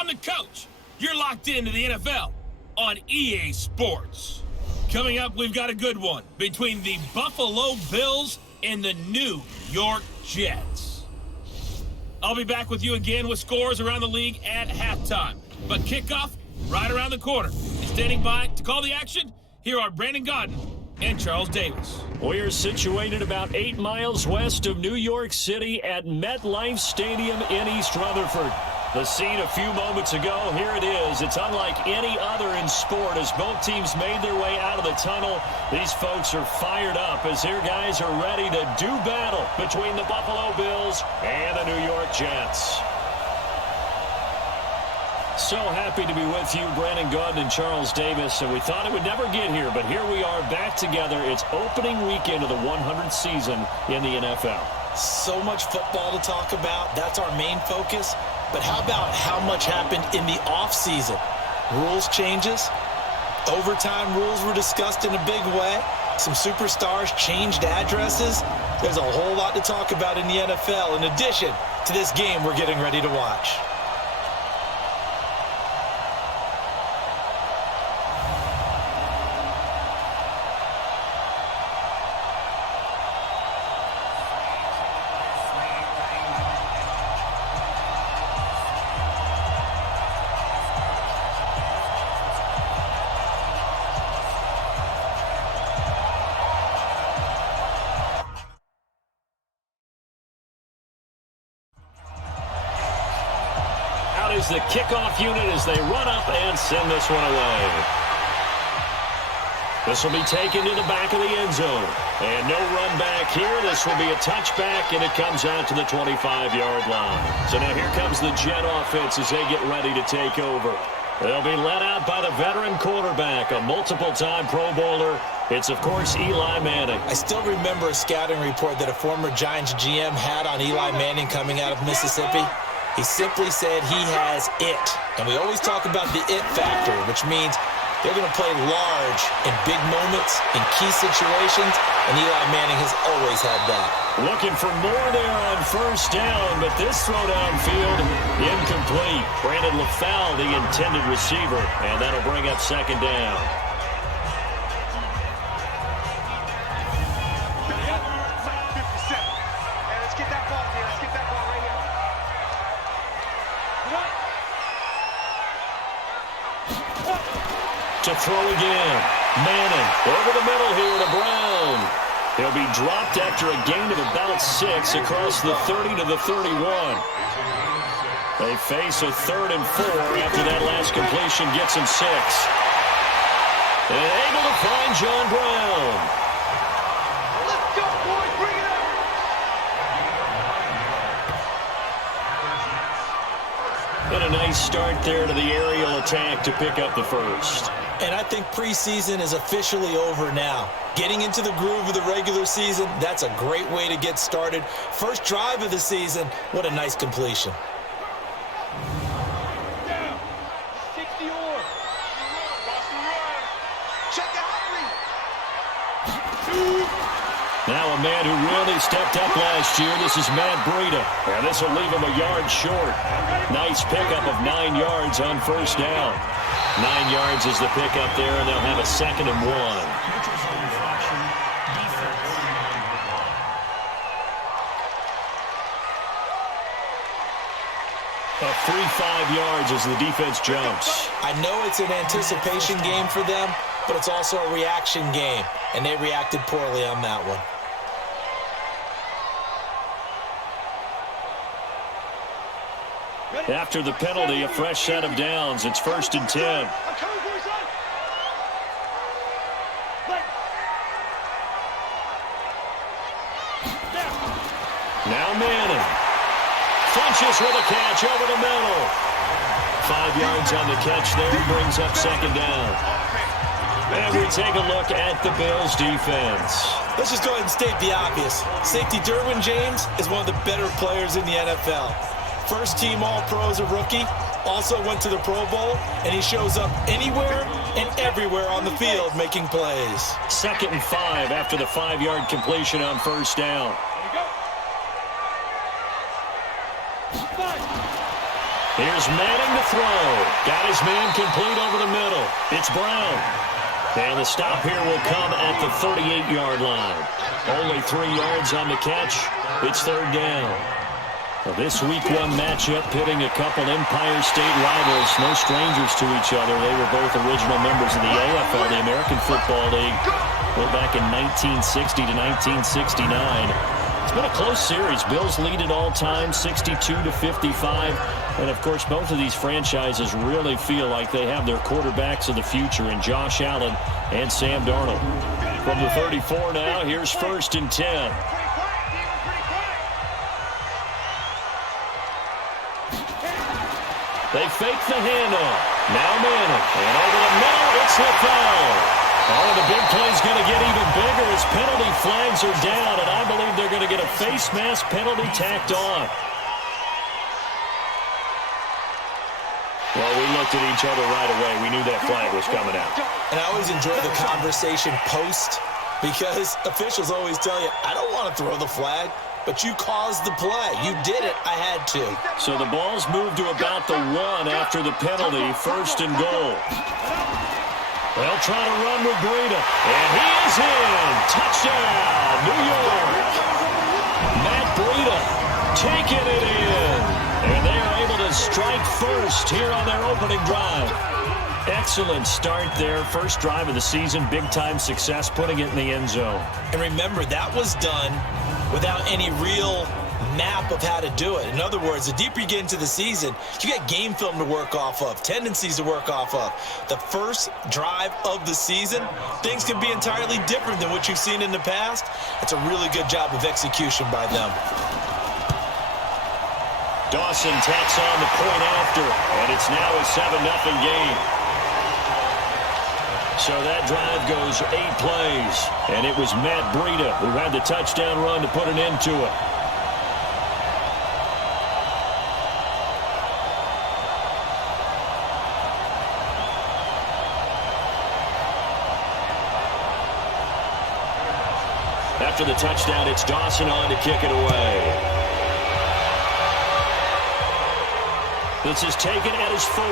I'm the coach. You're locked into the NFL on EA Sports. Coming up, we've got a good one between the Buffalo Bills and the New York Jets. I'll be back with you again with scores around the league at halftime. But kickoff right around the corner. Standing by to call the action, here are Brandon Godden and Charles Davis. We're situated about 8 miles west of New York City at MetLife Stadium in East Rutherford. The scene a few moments ago, here it is. It's unlike any other in sport as both teams made their way out of the tunnel. These folks are fired up as their guys are ready to do battle between the Buffalo Bills and the New York Jets. So happy to be with you, Brandon Godden and Charles Davis. And we thought it would never get here, but here we are back together. It's opening weekend of the 100th season in the NFL. So much football to talk about. That's our main focus. But how about how much happened in the offseason? Rules changes. Overtime rules were discussed in a big way. Some superstars changed addresses. There's a whole lot to talk about in the NFL in addition to this game we're getting ready to watch. Is the kickoff unit as they run up and send this one away. This will be taken to the back of the end zone. And no run back here. This will be a touchback, and it comes out to the 25-yard line. So now here comes the Jet offense as they get ready to take over. They'll be led out by the veteran quarterback, a multiple-time Pro Bowler. It's, of course, Eli Manning. I still remember a scouting report that a former Giants GM had on Eli Manning coming out of Mississippi. He simply said he has it. And we always talk about the it factor, which means they're going to play large in big moments, in key situations, and Eli Manning has always had that. Looking for more there on first down, but this throw downfield, incomplete. Brandon LaFell, the intended receiver, and that'll bring up second down. To throw again. Manning over the middle here to Brown. He'll be dropped after a gain of about 6 across the 30 to the 31. They face a 3rd and 4 after that last completion gets him 6. And able to find John Brown. Let's go, boys. Bring it up. And a nice start there to the aerial attack to pick up the first. And I think preseason is officially over now. Getting into the groove of the regular season, that's a great way to get started. First drive of the season, what a nice completion. Down. 60 or. Check out. Now a man who really stepped up last year. This is Matt Breida. And this will leave him a yard short. Nice pickup of 9 yards on first down. 9 yards is the pickup there, and they'll have a 2nd and 1. A free 5 yards as the defense jumps. I know it's an anticipation game for them, but it's also a reaction game, and they reacted poorly on that one. After the penalty, a fresh set of downs. It's 1st and 10. Now Manning. Funches with a catch over the middle. 5 yards on the catch there, brings up 2nd down. And we take a look at the Bills' defense. Let's just go ahead and state the obvious. Safety Derwin James is one of the better players in the NFL. First team All-Pro as a rookie, also went to the Pro Bowl, and he shows up anywhere and everywhere on the field making plays. 2nd and 5 after the 5-yard completion on first down. Here's Madden to throw. Got his man complete over the middle. It's Brown. And the stop here will come at the 38-yard line. Only 3 yards on the catch. It's third down. Well, this Week 1 matchup pitting a couple Empire State rivals, no strangers to each other. They were both original members of the AFL, the American Football League, way back in 1960 to 1969. It's been a close series. Bills lead it all time, 62-55. And, of course, both of these franchises really feel like they have their quarterbacks of the future in Josh Allen and Sam Darnold. From the 34 now, here's 1st and 10. They fake the handoff. Now Manning. And over the middle, it's LaFell. Oh, the big play's going to get even bigger as penalty flags are down, and I believe they're going to get a face mask penalty tacked on. Well, we looked at each other right away. We knew that flag was coming out. And I always enjoy the conversation post because officials always tell you, I don't want to throw the flag, but you caused the play. You did it. I had to. So the ball's moved to about the 1 after the penalty, 1st and goal. They'll try to run with Breida. And he is in. Touchdown, New York. Matt Breida taking it in. And they are able to strike first here on their opening drive. Excellent start there. First drive of the season. Big-time success, putting it in the end zone. And remember, that was done without any real map of how to do it. In other words, the deeper you get into the season, you got game film to work off of, tendencies to work off of. The first drive of the season, things can be entirely different than what you've seen in the past. It's a really good job of execution by them. Dawson tacks on the point after, and it's now a 7-0 game. So that drive goes 8 plays, and it was Matt Breida who had the touchdown run to put an end to it. After the touchdown, it's Dawson on to kick it away. This is taken at his 4.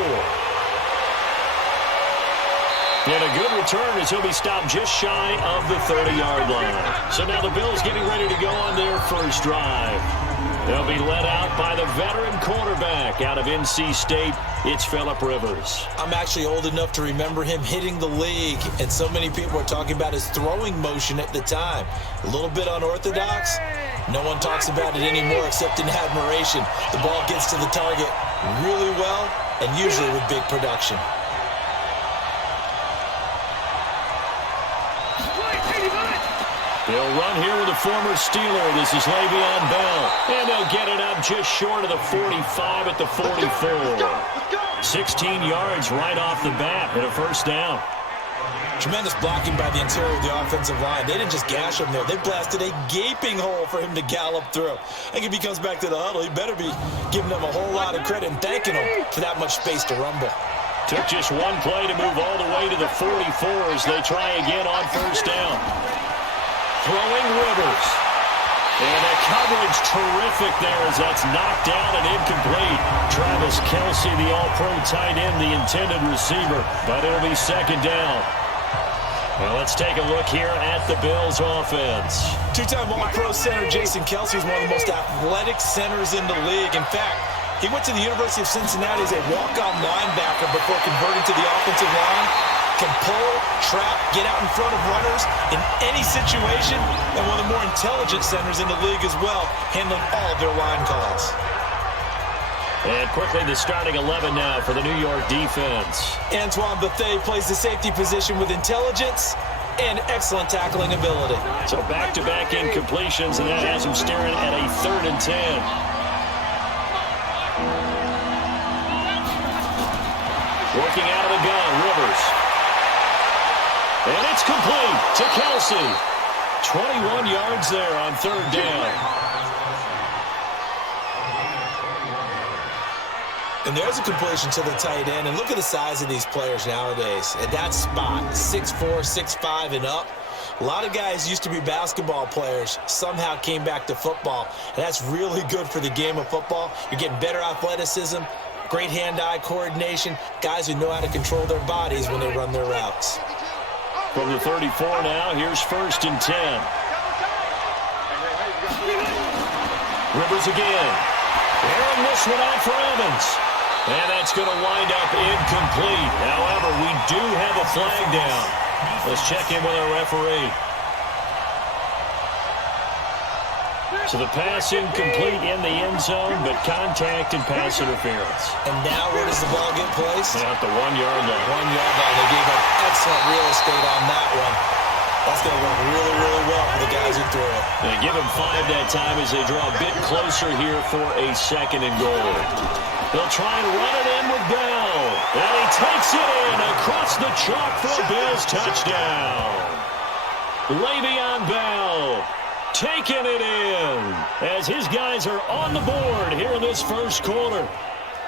And a good return as he'll be stopped just shy of the 30-yard line. So now the Bills getting ready to go on their first drive. They'll be led out by the veteran quarterback out of NC State. It's Phillip Rivers. I'm actually old enough to remember him hitting the league, and so many people are talking about his throwing motion at the time. A little bit unorthodox. No one talks about it anymore except in admiration. The ball gets to the target really well and usually with big production. They'll run here with a former Steeler. This is Le'Veon Bell. And they'll get it up just short of the 45 at the 44. 16 yards right off the bat and a first down. Tremendous blocking by the interior of the offensive line. They didn't just gash him there. They blasted a gaping hole for him to gallop through. I think if he comes back to the huddle, he better be giving them a whole lot of credit and thanking them for that much space to rumble. Took just one play to move all the way to the 44 as they try again on first down. Throwing Rivers. And the coverage terrific there as that's knocked down and incomplete. Travis Kelce, the all-pro tight end, the intended receiver. But it'll be second down. Well, let's take a look here at the Bills offense. Two-time all-pro center Jason Kelce is one of the most athletic centers in the league. In fact, he went to the University of Cincinnati as a walk-on linebacker before converting to the offensive line. Can pull, trap, get out in front of runners in any situation, and one of the more intelligent centers in the league as well, handling all of their line calls. And quickly the starting 11 now for the New York defense. Antoine Bethea plays the safety position with intelligence and excellent tackling ability. So back-to-back incompletions, and that has him staring at a 3rd and 10. Working out of the gun, Rivers. And it's complete to Kelce. 21 yards there on 3rd down. And there's a completion to the tight end. And look at the size of these players nowadays. At that spot, 6'4", 6'5", and up. A lot of guys used to be basketball players, somehow came back to football. And that's really good for the game of football. You're getting better athleticism, great hand-eye coordination, guys who know how to control their bodies when they run their routes. From the 34 now, here's 1st and 10. Rivers again. Airing this one out for Evans. And that's going to wind up incomplete. However, we do have a flag down. Let's check in with our referee. So the pass incomplete in the end zone, but contact and pass interference. And now where does the ball get placed? At the 1-yard line. 1-yard line. They gave up excellent real estate on that one. That's going to work really, really well for the guys who threw it. They give him 5 that time as they draw a bit closer here for a 2nd and goal. They'll try and run it in with Bell. And he takes it in across the chalk for a Bills touchdown. Le'Veon Bell taking it in as his guys are on the board here in this first quarter.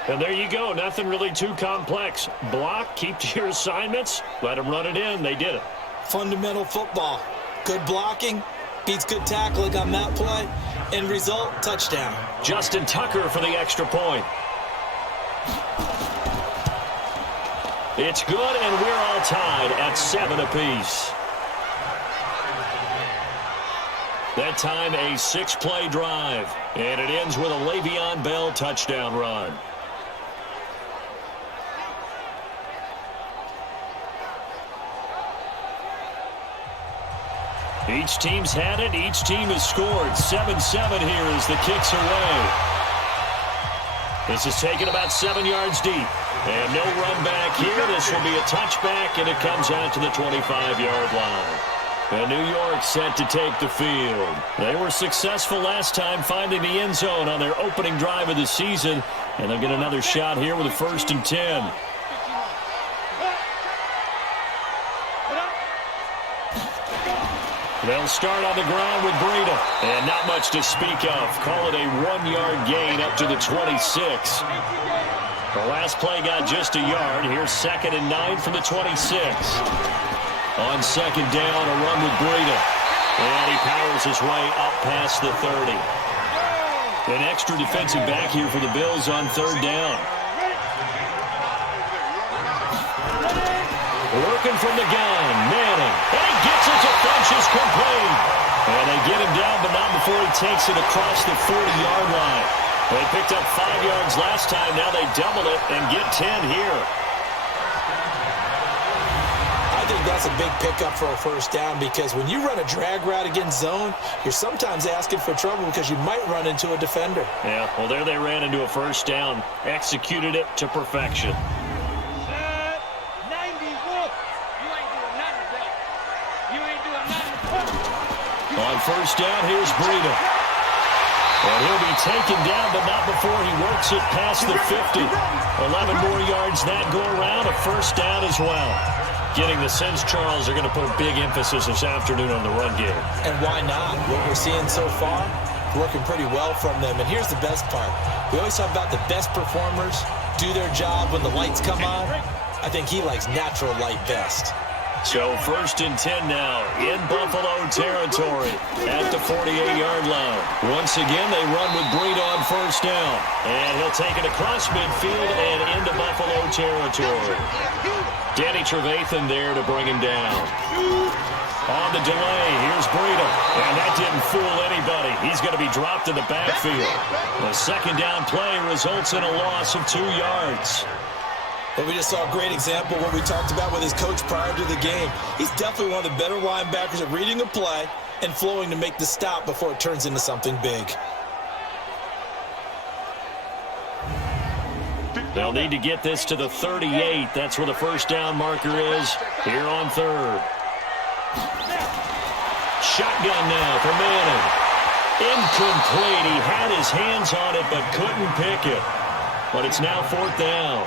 And there you go. Nothing really too complex. Block, keep to your assignments, let them run it in. They did it. Fundamental football. Good blocking beats good tackling on that play. End result, touchdown. Justin Tucker for the extra point. It's good, and we're all tied at 7 apiece. That time, a 6-play drive. And it ends with a Le'Veon Bell touchdown run. Each team's had it. Each team has scored. 7-7 here as the kick's away. This is taken about 7 yards deep. And no run back here. This will be a touchback, and it comes out to the 25-yard line. And New York set to take the field. They were successful last time finding the end zone on their opening drive of the season. And they'll get another shot here with a 1st and 10. They'll start on the ground with Breida. And not much to speak of. Call it a 1-yard gain up to the 26. The last play got just a yard. Here's 2nd and 9 from the 26. On 2nd down, a run with Breida. And he powers his way up past the 30. An extra defensive back here for the Bills on 3rd down. Working from the gun, Madden. And he gets it to Funchess complete. And they get him down, but not before he takes it across the 40-yard line. They picked up 5 yards last time. Now they double it and get 10 here. I think that's a big pickup for a 1st down because when you run a drag route against zone, you're sometimes asking for trouble because you might run into a defender. Yeah, well, there they ran into a 1st down. Executed it to perfection. On 1st down, here's Breida. And he'll be taken down, but not before he works it past the 50. 11 more yards that go around, a 1st down as well. Getting the sense, Charles, are going to put a big emphasis this afternoon on the run game. And why not? What we're seeing so far, working pretty well from them. And here's the best part. We always talk about the best performers do their job when the lights come on. I think he likes natural light best. So 1st and 10 now in Buffalo territory at the 48-yard line. Once again, they run with Breida on 1st down. And he'll take it across midfield and into Buffalo territory. Danny Trevathan there to bring him down. On the delay, here's Breida. And that didn't fool anybody. He's going to be dropped in the backfield. The 2nd down play results in a loss of 2 yards. But we just saw a great example of what we talked about with his coach prior to the game. He's definitely one of the better linebackers at reading a play and flowing to make the stop before it turns into something big. They'll need to get this to the 38. That's where the 1st down marker is here on 3rd. Shotgun now for Manning. Incomplete. He had his hands on it but couldn't pick it. But it's now 4th down.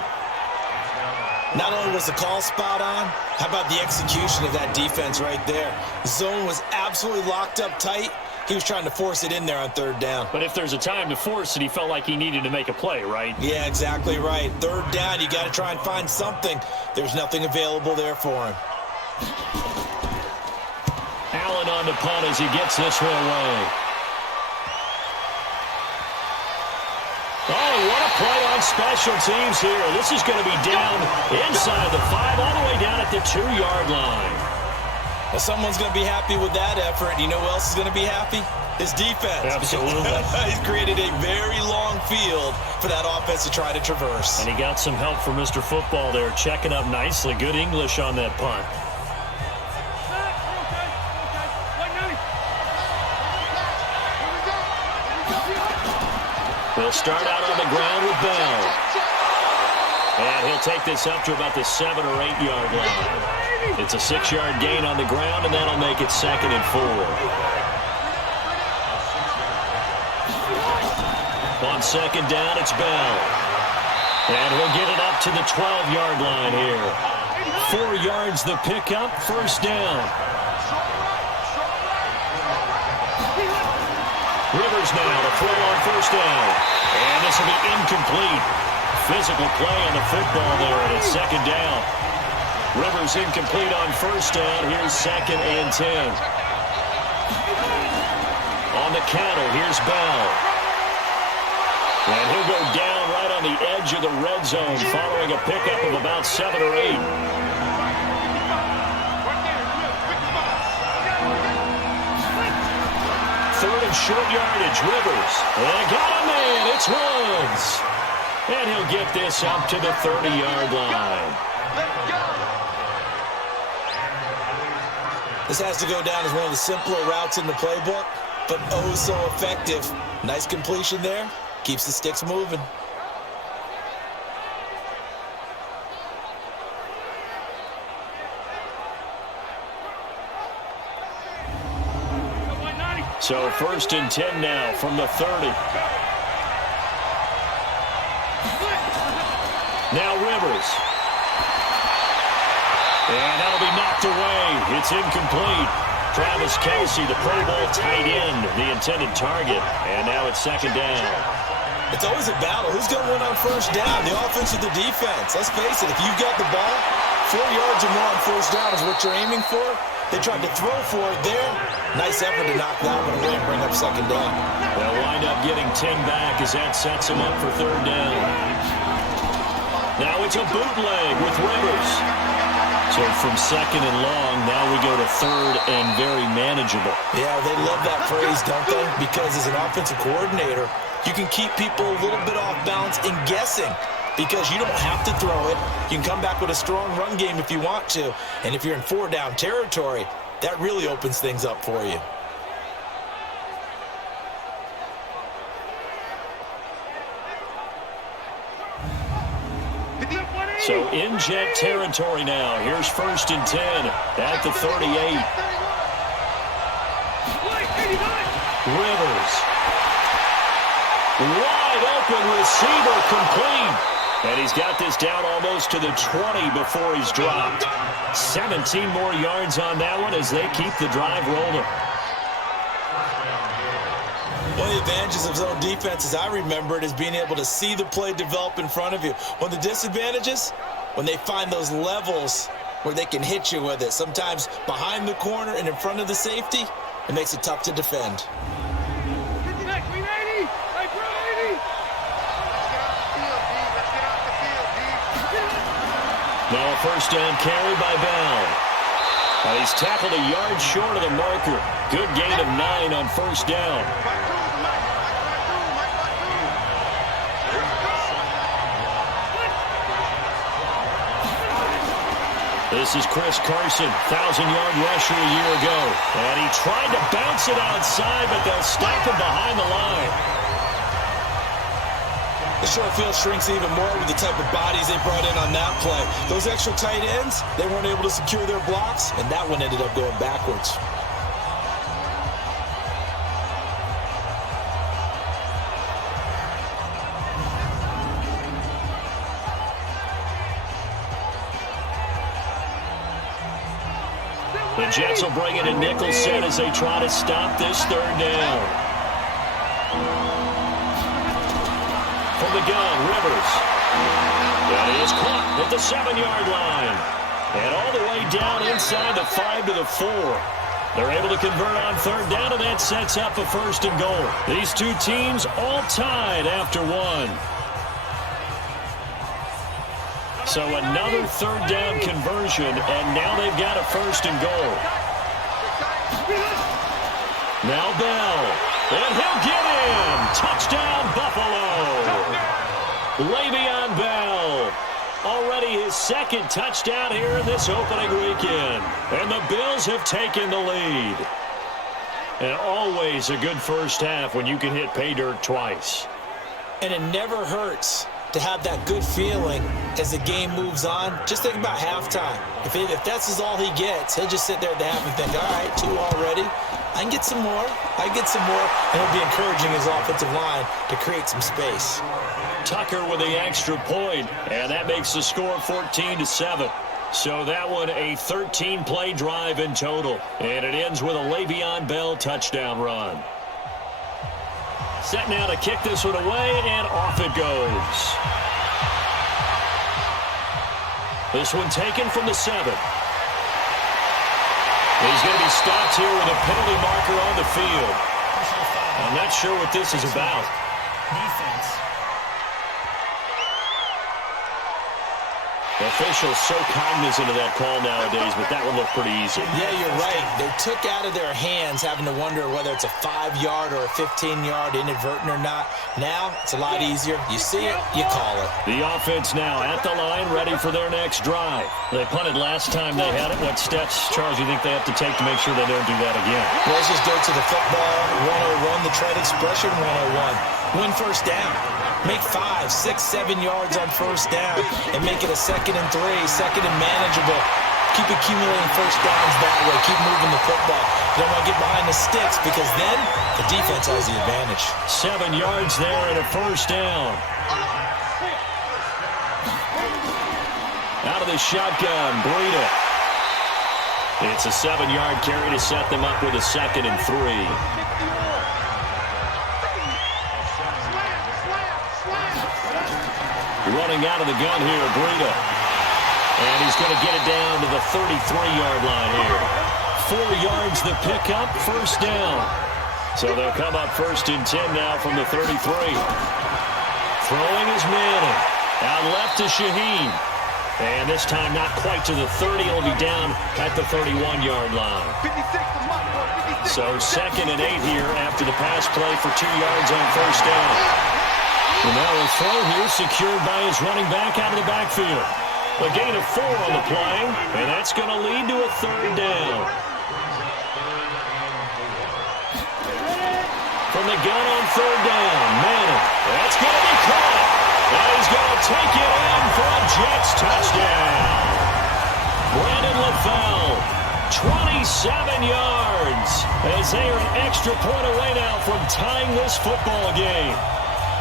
Not only was the call spot on, how about the execution of that defense right there? The zone was absolutely locked up tight. He was trying to force it in there on 3rd down. But if there's a time to force it, he felt like he needed to make a play, right? Yeah, exactly right. 3rd down, you got to try and find something. There's nothing available there for him. Allen on the punt as he gets this one away. Oh, what a play on special teams here. This is going to be down inside the 5, all the way down at the 2-yard line. Well, someone's going to be happy with that effort. You know who else is going to be happy? His defense. Absolutely. He's created a very long field for that offense to try to traverse. And he got some help from Mr. Football there, checking up nicely. Good English on that punt. They'll start out on the ground with Bell. And he'll take this up to about the 7- or 8-yard line. It's a 6-yard gain on the ground, and that'll make it 2nd and 4. On 2nd down, it's Bell. And he'll get it up to the 12-yard line here. 4 yards the pickup, 1st down. Rivers now to throw on 1st down. And this will be incomplete. Physical play on the football there, and it's 2nd down. Rivers incomplete on 1st down. Here's 2nd and 10. On the counter, here's Bell. And he'll go down right on the edge of the red zone following a pickup of about 7 or 8. Third and short yardage, Rivers. And got a man, it's Woods. And he'll get this up to the 30-yard line. This has to go down as one of the simpler routes in the playbook, but oh so effective. Nice completion there. Keeps the sticks moving. So 1st and 10 now from the 30. Now Rivers. And that'll be knocked away. It's incomplete. Travis Kelce, the Pro Bowl tight end, the intended target. And now it's 2nd down. It's always a battle. Who's going to win on 1st down, the offense or the defense? Let's face it, if you've got the ball, 4 yards or more on 1st down is what you're aiming for. They tried to throw for it there. Nice effort to knock that one away and bring up 2nd down. They'll wind up getting 10 back as that sets them up for 3rd down. Now it's a bootleg with Rivers. So from 2nd and long, now we go to 3rd and very manageable. Yeah, they love that phrase, don't they? Because as an offensive coordinator, you can keep people a little bit off balance and guessing because you don't have to throw it. You can come back with a strong run game if you want to. And if you're in 4-down territory, that really opens things up for you. So in jet territory now. Here's 1st and 10 at the 38. Rivers. Wide open receiver complete. And he's got this down almost to the 20 before he's dropped. 17 more yards on that one as they keep the drive rolling. One of the advantages of zone defense, as I remember it, is being able to see the play develop in front of you. One of the disadvantages, when they find those levels where they can hit you with it. Sometimes behind the corner and in front of the safety, it makes it tough to defend. Now a 1st down carry by Bell. And he's tackled a yard short of the marker. Good gain of 9 on 1st down. This is Chris Carson, 1,000-yard rusher a year ago. And he tried to bounce it outside, but they'll stop him behind the line. The short field shrinks even more with the type of bodies they brought in on that play. Those extra tight ends, they weren't able to secure their blocks, and that one ended up going backwards. The Jets will bring in a nickel set as they try to stop this 3rd down. From the gun, Rivers. That is caught at the 7-yard line. And all the way down inside the 5 to the 4. They're able to convert on 3rd down, and that sets up a 1st and goal. These two teams all tied after 1. So another third down conversion, and now they've got a first and goal. Now Bell, and he'll get in. Touchdown, Buffalo. Le'Veon Bell, already his second touchdown here in this opening weekend. And the Bills have taken the lead. And always a good first half when you can hit pay dirt twice. And it never hurts to have that good feeling as the game moves on. Just think about halftime. If that's all he gets, he'll just sit there at the half and think, all right, 2 already. I can get some more. I can get some more. And he'll be encouraging his offensive line to create some space. Tucker with the extra point, and that makes the score 14-7. So that one a 13-play drive in total, and it ends with a Le'Veon Bell touchdown run. Set now to kick this one away, and off it goes. This one taken from the 7. He's going to be stopped here with a penalty marker on the field. I'm not sure what this is about. Defense. Officials so cognizant of that call nowadays, but that one looked pretty easy. Yeah, you're right. They took out of their hands having to wonder whether it's a 5-yard or a 15-yard inadvertent or not. Now, it's a lot easier. You see it, you call it. The offense now at the line, ready for their next drive. They punted last time they had it. What steps, Charles, you think they have to take to make sure they don't do that again? Well, let's just go to the football 101, the trade expression 101. Win first down. Make 5, 6, 7 yards on first down and make it a 2nd and 3, 2nd and manageable. Keep accumulating first downs that way. Keep moving the football. You don't want to get behind the sticks because then the defense has the advantage. 7 yards there and a first down. Out of the shotgun, Breida. It's a 7-yard carry to set them up with a 2nd and 3. Running out of the gun here, Breida. And he's going to get it down to the 33-yard line here. 4 yards the pickup, first down. So they'll come up 1st and 10 now from the 33. Throwing is Manning. Out left to Shaheen. And this time not quite to the 30. He'll be down at the 31-yard line. So 2nd and 8 here after the pass play for 2 yards on first down. And now a throw here secured by his running back out of the backfield. A gain of 4 on the play, and that's going to lead to a 3rd down. From the gun on 3rd down, Manning. That's going to be caught. And he's going to take it in for a Jets touchdown. Brandon LaFell, 27 yards, as they are an extra point away now from tying this football game.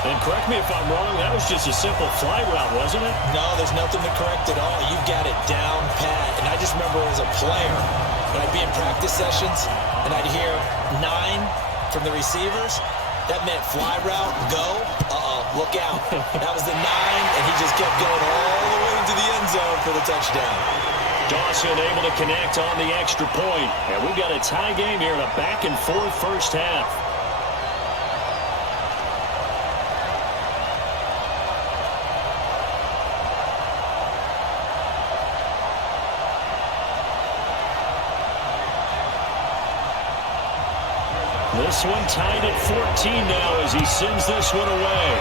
And correct me if I'm wrong, that was just a simple fly route, wasn't it? No, there's nothing to correct at all. You got it down pat. And I just remember as a player, when I'd be in practice sessions, and I'd hear 9 from the receivers, that meant fly route, go, look out. That was the 9, and he just kept going all the way into the end zone for the touchdown. Dawson able to connect on the extra point. And we've got a tie game here in a back-and-forth first half. This one tied at 14 now as he sends this one away.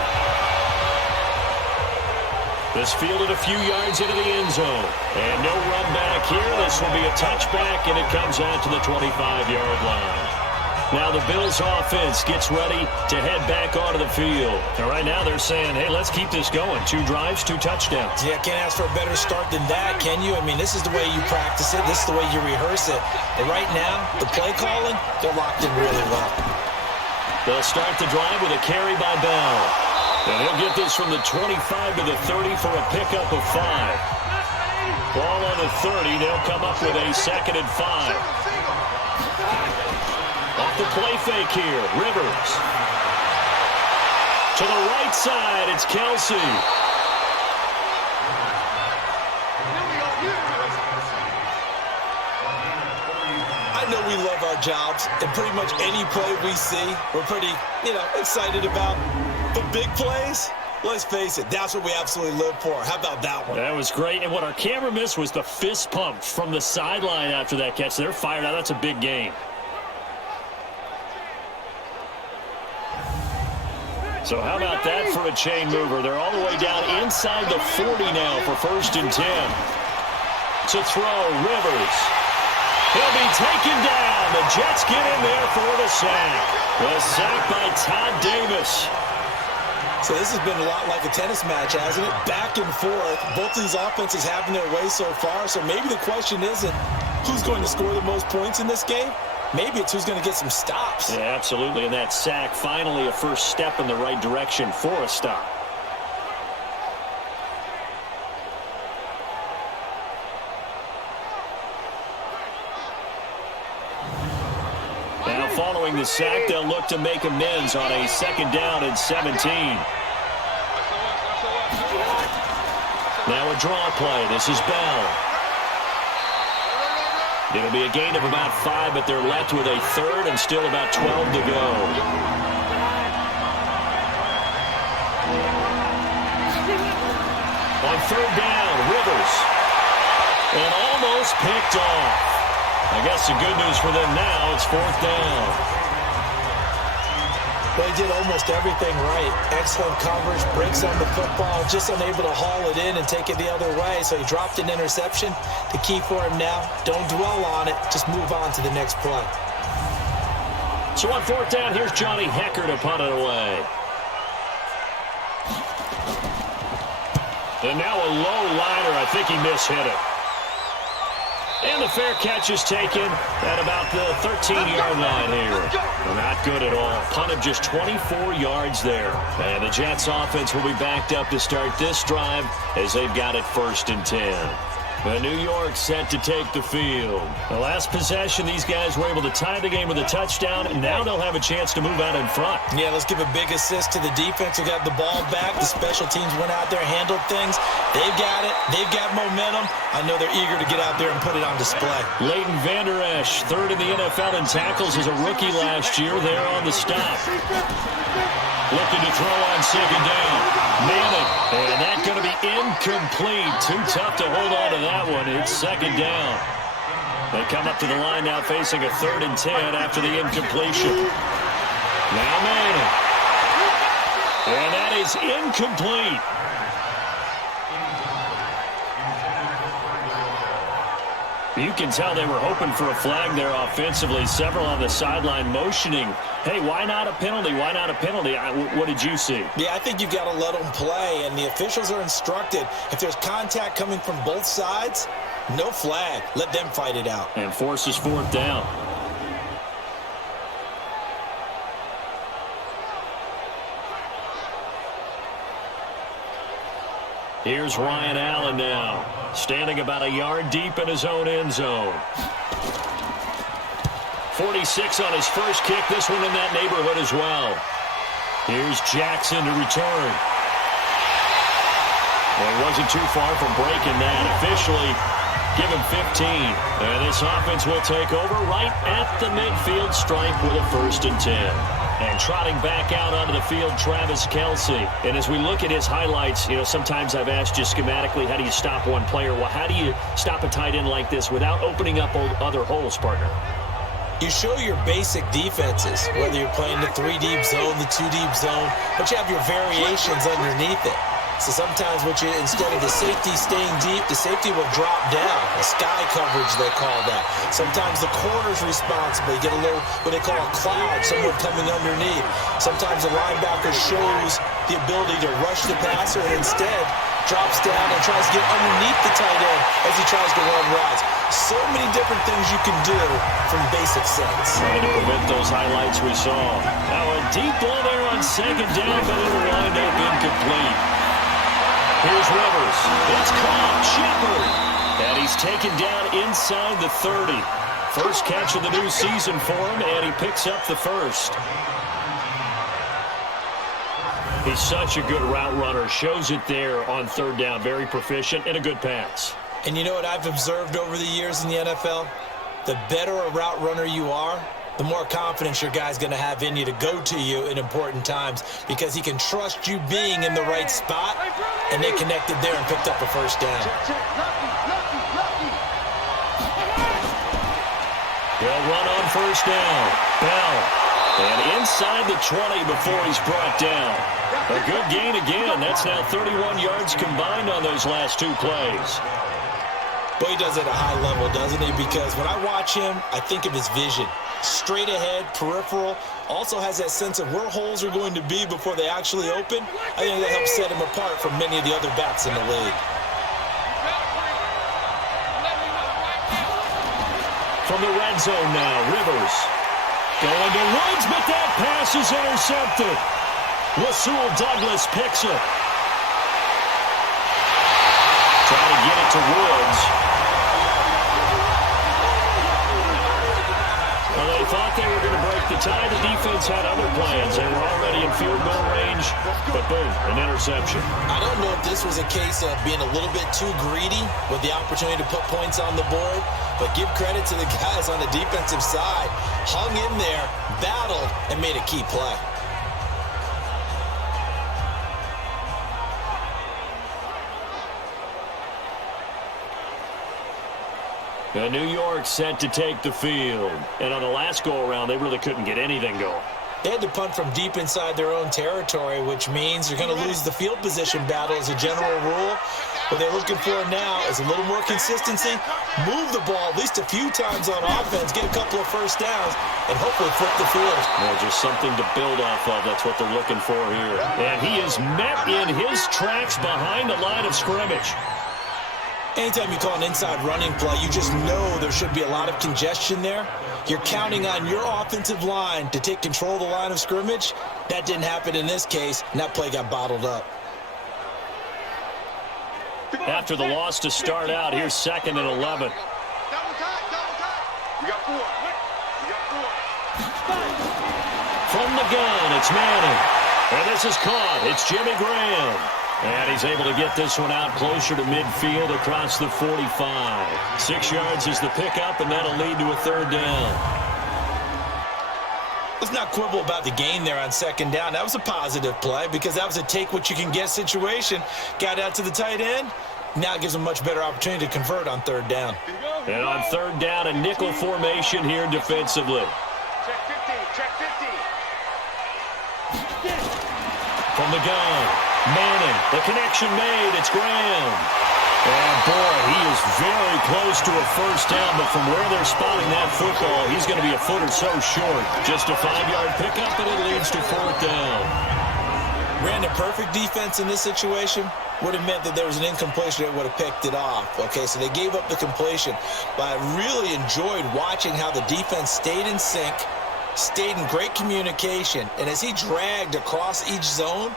This fielded a few yards into the end zone. And no run back here. This will be a touchback, and it comes out to the 25-yard line. Now the Bills offense gets ready to head back onto the field. And right now they're saying, hey, let's keep this going. 2 drives, 2 touchdowns. Yeah, can't ask for a better start than that, can you? I mean, this is the way you practice it. This is the way you rehearse it. But right now, the play calling, they're locked in really well. They'll start the drive with a carry by Bell. And he'll get this from the 25 to the 30 for a pickup of 5. Ball on the 30. They'll come up with a 2nd and 5. Off the play fake here, Rivers. To the right side, it's Kelsey. I know we love our jobs, and pretty much any play we see, we're pretty, excited about. But big plays, Let's face it, that's what we absolutely live for. How about that one? That was great. And what our camera missed was the fist pump from the sideline after that catch. They're fired out. That's a big gain. So how about that for a chain mover? They're all the way down inside the 40 now for 1st and 10. To throw, Rivers. He'll be taken down. The Jets get in there for the sack. The sack by Todd Davis. So this has been a lot like a tennis match, hasn't it? Back and forth. Both of these offenses having their way so far. So maybe the question isn't who's going to score the most points in this game. Maybe it's who's going to get some stops. Yeah, absolutely. And that sack, finally a first step in the right direction for a stop. Now following the sack, they'll look to make amends on a 2nd down and 17. Now a draw play. This is Bell. It'll be a gain of about 5, but they're left with a 3rd and still about 12 to go. On 3rd down, Rivers. And almost picked off. I guess the good news for them now, it's 4th down. They did almost everything right. Excellent coverage, breaks on the football, just unable to haul it in and take it the other way. So he dropped an interception. The key for him now, don't dwell on it. Just move on to the next play. So on 4th down, here's Johnny Hecker to punt it away. And now a low liner. I think he mishit it. And the fair catch is taken at about the 13-yard line here. Not good at all. Punt of just 24 yards there. And the Jets offense will be backed up to start this drive as they've got it 1st and 10. The New York set to take the field. The last possession, these guys were able to tie the game with a touchdown, and now they'll have a chance to move out in front. Yeah, let's give a big assist to the defense who got the ball back. The special teams went out there, handled things. They've got it. They've got momentum. I know they're eager to get out there and put it on display. Leighton Vander Esch, 3rd in the NFL in tackles as a rookie last year. There on the stop. Looking to throw on 2nd down. Manning, and that's going to be incomplete. Too tough to hold on to that one. It's 2nd down. They come up to the line now facing a 3rd and 10 after the incompletion. Now Manning. And that is incomplete. You can tell they were hoping for a flag there offensively. Several on the sideline motioning, hey, why not a penalty? Why not a penalty? What did you see? Yeah, I think you've got to let them play, and the officials are instructed. If there's contact coming from both sides, no flag. Let them fight it out. And forces 4th down. Here's Ryan Allen now, standing about a yard deep in his own end zone. 46 on his first kick, this one in that neighborhood as well. Here's Jackson to return. Well, he wasn't too far from breaking that. Officially, give him 15. And this offense will take over right at the midfield stripe with a 1st and 10. And trotting back out onto the field, Travis Kelce. And as we look at his highlights, you know, sometimes I've asked you schematically, how do you stop one player? Well, how do you stop a tight end like this without opening up other holes, partner? You show your basic defenses, whether you're playing the 3-deep zone, the 2-deep zone, but you have your variations underneath it. So sometimes instead of the safety staying deep, the safety will drop down. A sky coverage, they call that. Sometimes the corner's responsible. You get a little, what they call a cloud, someone coming underneath. Sometimes the linebacker shows the ability to rush the passer and instead drops down and tries to get underneath the tight end as he tries to run routes. So many different things you can do from basic sense. Trying to prevent those highlights we saw. Now a deep ball there on 2nd down, but it'll wind up incomplete. Here's Rivers. It's caught. Shepard. And he's taken down inside the 30. First catch of the new season for him, and he picks up the 1st. He's such a good route runner. Shows it there on 3rd down. Very proficient and a good pass. And you know what I've observed over the years in the NFL? The better a route runner you are, the more confidence your guy's going to have in you to go to you in important times because he can trust you being in the right spot, and they connected there and picked up a first down. He'll run on first down. Bell. And inside the 20 before he's brought down. A good gain again. That's now 31 yards combined on those last two plays. Well, he does it at a high level, doesn't he? Because when I watch him, I think of his vision. Straight ahead, peripheral. Also has that sense of where holes are going to be before they actually open. I think that helps set him apart from many of the other backs in the league. From the red zone now, Rivers. Going to Woods, but that pass is intercepted. Rasul Douglas picks it. Trying to get it to Woods. Well, they thought they were going to break the tie. The defense had other plans. They were already in field goal range, but boom, an interception. I don't know if this was a case of being a little bit too greedy with the opportunity to put points on the board, but give credit to the guys on the defensive side. Hung in there, battled, and made a key play. New York set to take the field. And on the last go-around, they really couldn't get anything going. They had to punt from deep inside their own territory, which means you're going to lose the field position battle as a general rule. What they're looking for now is a little more consistency, move the ball at least a few times on offense, get a couple of first downs, and hopefully flip the field. Well, just something to build off of. That's what they're looking for here. And he is met in his tracks behind the line of scrimmage. Anytime you call an inside running play, you just know there should be a lot of congestion there. You're counting on your offensive line to take control of the line of scrimmage. That didn't happen in this case, and that play got bottled up. After the loss to start out, here's 2nd and 11. Double tight. We got four. From the gun, it's Manning. And this is caught. It's Jimmy Graham. And he's able to get this one out closer to midfield across the 45. 6 yards is the pickup, and that'll lead to a 3rd down. Let's not quibble about the gain there on 2nd down. That was a positive play because that was a take-what-you-can-get situation. Got out to the tight end. Now it gives them a much better opportunity to convert on 3rd down. And on 3rd down, a nickel formation here defensively. Check 50. From the gun, Manning, the connection made, it's Graham. And boy, he is very close to a first down, but from where they're spotting that football, he's going to be a foot or so short. Just a 5-yard pickup, and it leads to 4th down. Ran a perfect defense in this situation. Would have meant that there was an incompletion that would have picked it off. Okay, so they gave up the completion. But I really enjoyed watching how the defense stayed in sync, stayed in great communication, and as he dragged across each zone,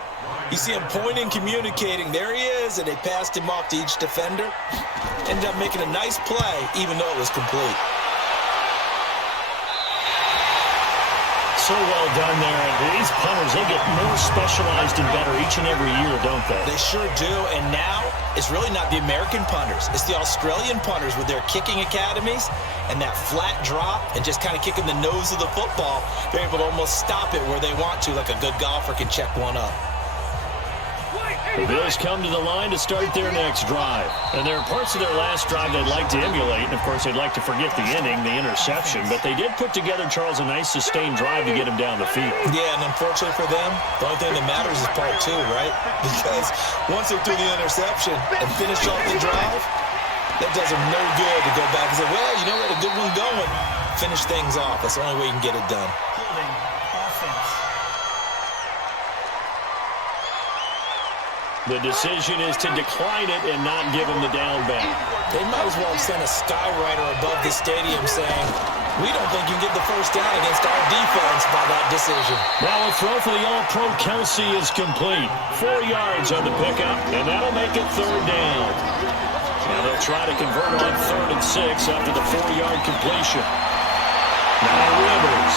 you see him pointing, communicating. There he is, and they passed him off to each defender. Ended up making a nice play, even though it was complete. So well done there. And these punters, they get more specialized and better each and every year, don't they? They sure do, and now it's really not the American punters. It's the Australian punters with their kicking academies and that flat drop and just kind of kicking the nose of the football. They're able to almost stop it where they want to, like a good golfer can check one up. The Bills come to the line to start their next drive. And there are parts of their last drive they'd like to emulate. And, of course, they'd like to forget the inning, the interception. But they did put together, Charles, a nice sustained drive to get him down the field. Yeah, and unfortunately for them, the only thing that matters is part 2, right? Because once they threw the interception and finished off the drive, that does them no good to go back and say, well, you know what, a good one going. Finish things off. That's the only way you can get it done. The decision is to decline it and not give him the down back. They might as well have sent a skywriter above the stadium saying, we don't think you can get the first down against our defense by that decision. Now a throw for the All-Pro Kelsey is complete. 4 yards on the pickup, and that'll make it 3rd down. Now they'll try to convert on 3rd and 6 after the 4-yard completion. Now Rivers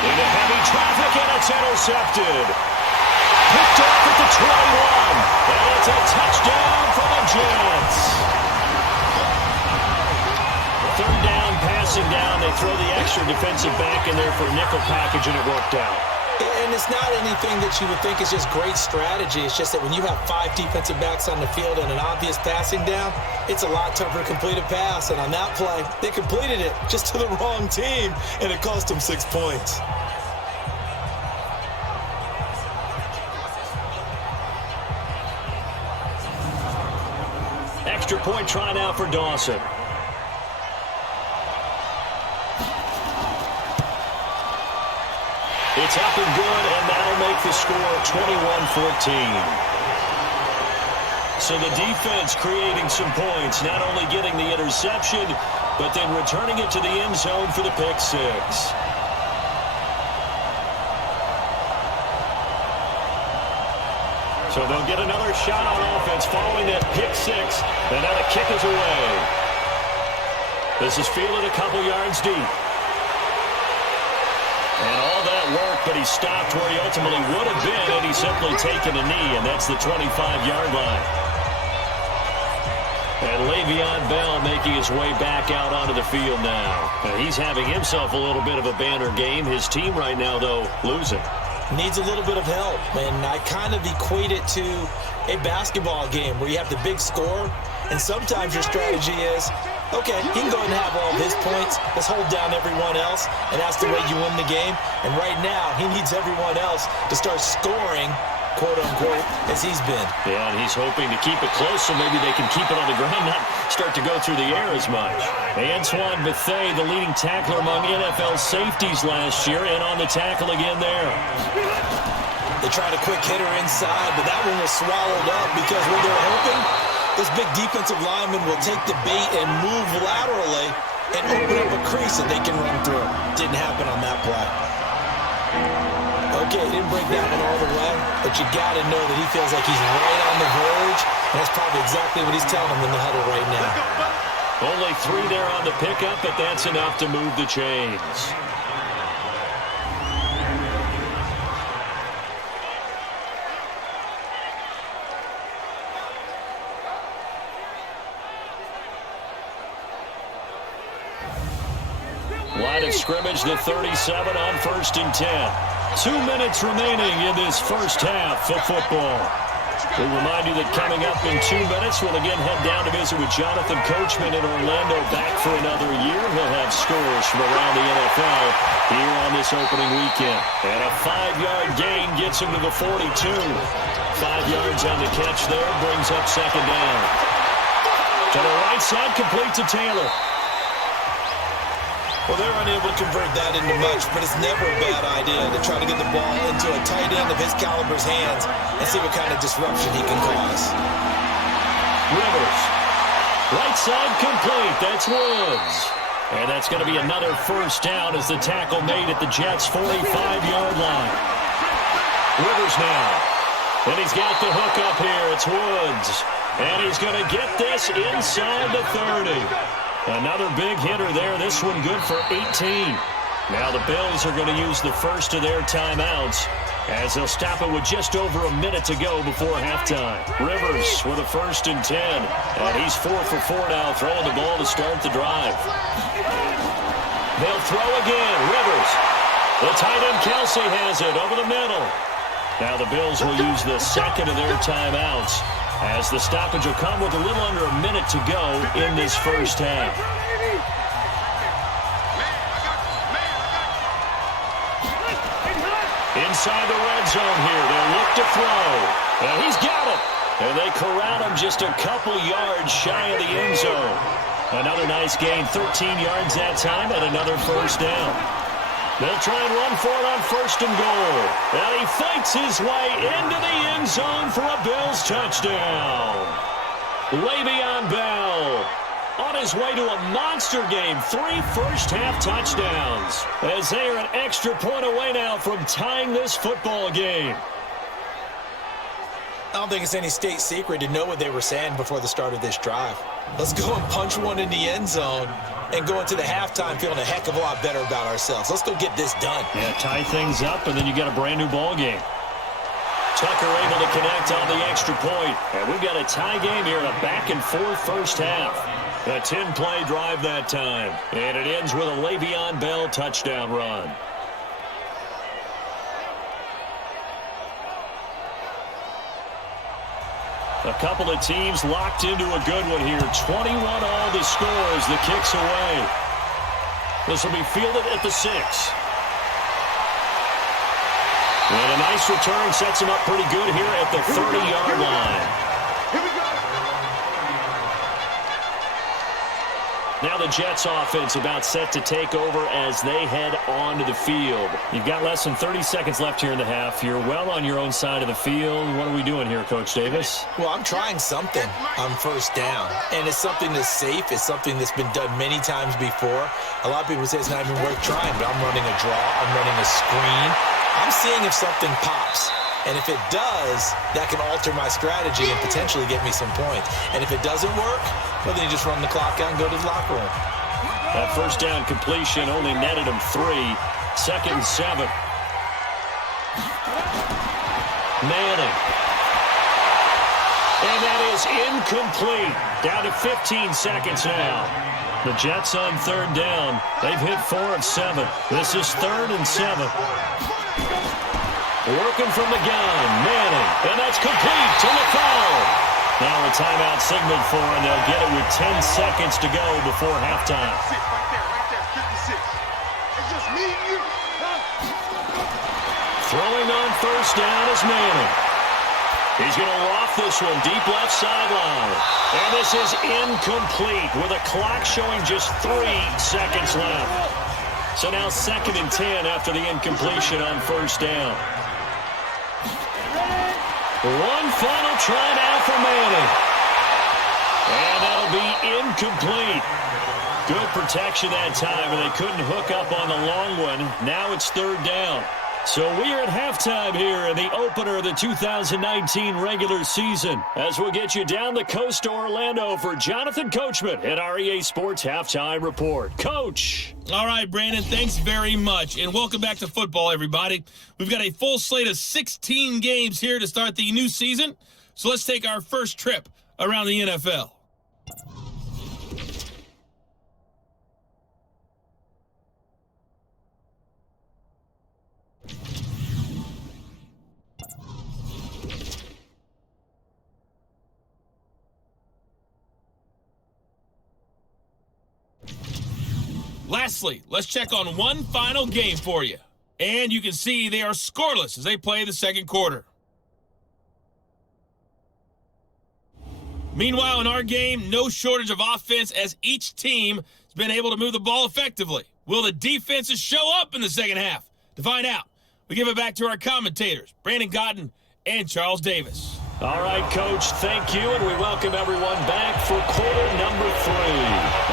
into heavy traffic, and it's intercepted. Picked off at the 21, and it's a touchdown for the Jets. 3rd down, passing down. They they throw the extra defensive back in there for a nickel package, and it worked out. And it's not anything that you would think is just great strategy. It's just that when you have 5 defensive backs on the field and an obvious passing down, it's a lot tougher to complete a pass. And on that play, they completed it just to the wrong team, and it cost them 6 points. Extra point try now for Dawson. It's up and good, and that'll make the score 21-14. So the defense creating some points, not only getting the interception, but then returning it to the end zone for the pick six. So they'll get another shot on offense following that pick six, and now the kick is away. This is fielded a couple yards deep. And all that work, but he stopped where he ultimately would have been, and he's simply taken a knee, and that's the 25-yard line. And Le'Veon Bell making his way back out onto the field now. And he's having himself a little bit of a banner game. His team right now, though, losing. Needs a little bit of help, and I kind of equate it to a basketball game where you have the big score, and sometimes your strategy is, okay, he can go ahead and have all of his points. Let's hold down everyone else, and that's the way you win the game. And right now, he needs everyone else to start scoring, quote-unquote, as he's been. Yeah, and he's hoping to keep it close so maybe they can keep it on the ground, not start to go through the air as much. Antoine Bethea, the leading tackler among NFL safeties last year, and on the tackle again there. They tried a quick hitter inside, but that one was swallowed up because what they're hoping, this big defensive lineman will take the bait and move laterally and open up a crease that they can run through. Didn't happen on that play. Okay, he didn't break that one all the way, but you got to know that he feels like he's right on the verge, and that's probably exactly what he's telling them in the huddle right now. Only 3 there on the pickup, but that's enough to move the chains. Line of scrimmage, the 37 on 1st and 10. 2 minutes remaining in this first half of football. We remind you that coming up in 2 minutes, we'll again head down to visit with Jonathan Coachman in Orlando, back for another year. He'll have scores from around the NFL here on this opening weekend. And a 5-yard gain gets him to the 42. 5 yards on the catch there, brings up 2nd down. To the right side, complete to Taylor. Well, they're unable to convert that into much, but it's never a bad idea to try to get the ball into a tight end of his caliber's hands and see what kind of disruption he can cause. Rivers. Right side complete. That's Woods. And that's going to be another first down as the tackle made at the Jets' 45-yard line. Rivers now. And he's got the hook up here. It's Woods. And he's going to get this inside the 30. Another big hitter there. This one good for 18. Now the Bills are going to use the first of their timeouts as they'll stop it with just over a minute to go before halftime. Rivers with a 1st and 10. And he's 4 for 4 now, throwing the ball to start the drive. They'll throw again. Rivers. The tight end Kelsey has it over the middle. Now the Bills will use the second of their timeouts, as the stoppage will come with a little under a minute to go in this first half. Inside the red zone here, they'll look to throw. And he's got it. And they corral him just a couple yards shy of the end zone. Another nice gain, 13 yards that time, and another first down. They'll try and run for it on 1st and goal. And he fights his way into the end zone for a Bills touchdown. Le'Veon Bell on his way to a monster game. 3 first-half touchdowns, as they are an extra point away now from tying this football game. I don't think it's any state secret to know what they were saying before the start of this drive. Let's go and punch one in the end zone and go into the halftime feeling a heck of a lot better about ourselves. Let's go get this done. Yeah, tie things up, and then you get a brand-new ball game. Tucker able to connect on the extra point. And we've got a tie game here, a back-and-forth first half. A 10-play drive that time. And it ends with a Le'Veon Bell touchdown run. A couple of teams locked into a good one here. 21 all the score as the kick's away. This will be fielded at the 6. And a nice return sets him up pretty good here at the 30-yard line. Here we go. Now the Jets offense about set to take over as they head onto the field. You've got less than 30 seconds left here in the half. You're well on your own side of the field. What are we doing here, Coach Davis? Well, I'm trying something on first down, and it's something that's safe. It's something that's been done many times before. A lot of people say it's not even worth trying, but I'm running a draw. I'm running a screen. I'm seeing if something pops. And if it does, that can alter my strategy and potentially get me some points. And if it doesn't work, well, then you just run the clock out and go to the locker room. That first down completion only netted him 3. 2nd and 7. Manning. And that is incomplete. Down to 15 seconds now. The Jets on 3rd down. They've hit 4 of 7. This is 3rd and 7. Working from the gun, Manning, and that's complete to LaFell. Now a timeout signaled for, and they'll get it with 10 seconds to go before halftime. Right there, 56. It's just me and you. Throwing on first down is Manning. He's going to loft this one deep left sideline. And this is incomplete with a clock showing just 3 seconds left. So now 2nd and 10 after the incompletion on first down. One final try now for Manning. And that'll be incomplete. Good protection that time, and they couldn't hook up on the long one. Now it's 3rd down. So we are at halftime here in the opener of the 2019 regular season, as we'll get you down the coast to Orlando for Jonathan Coachman at our EA Sports Halftime Report. Coach! All right, Brandon, thanks very much. And welcome back to football, everybody. We've got a full slate of 16 games here to start the new season. So let's take our first trip around the NFL. Lastly, let's check on one final game for you. And you can see they are scoreless as they play the second quarter. Meanwhile, in our game, no shortage of offense as each team has been able to move the ball effectively. Will the defenses show up in the second half? To find out, we give it back to our commentators, Brandon Cotton and Charles Davis. All right, Coach, thank you, and we welcome everyone back for quarter number 3.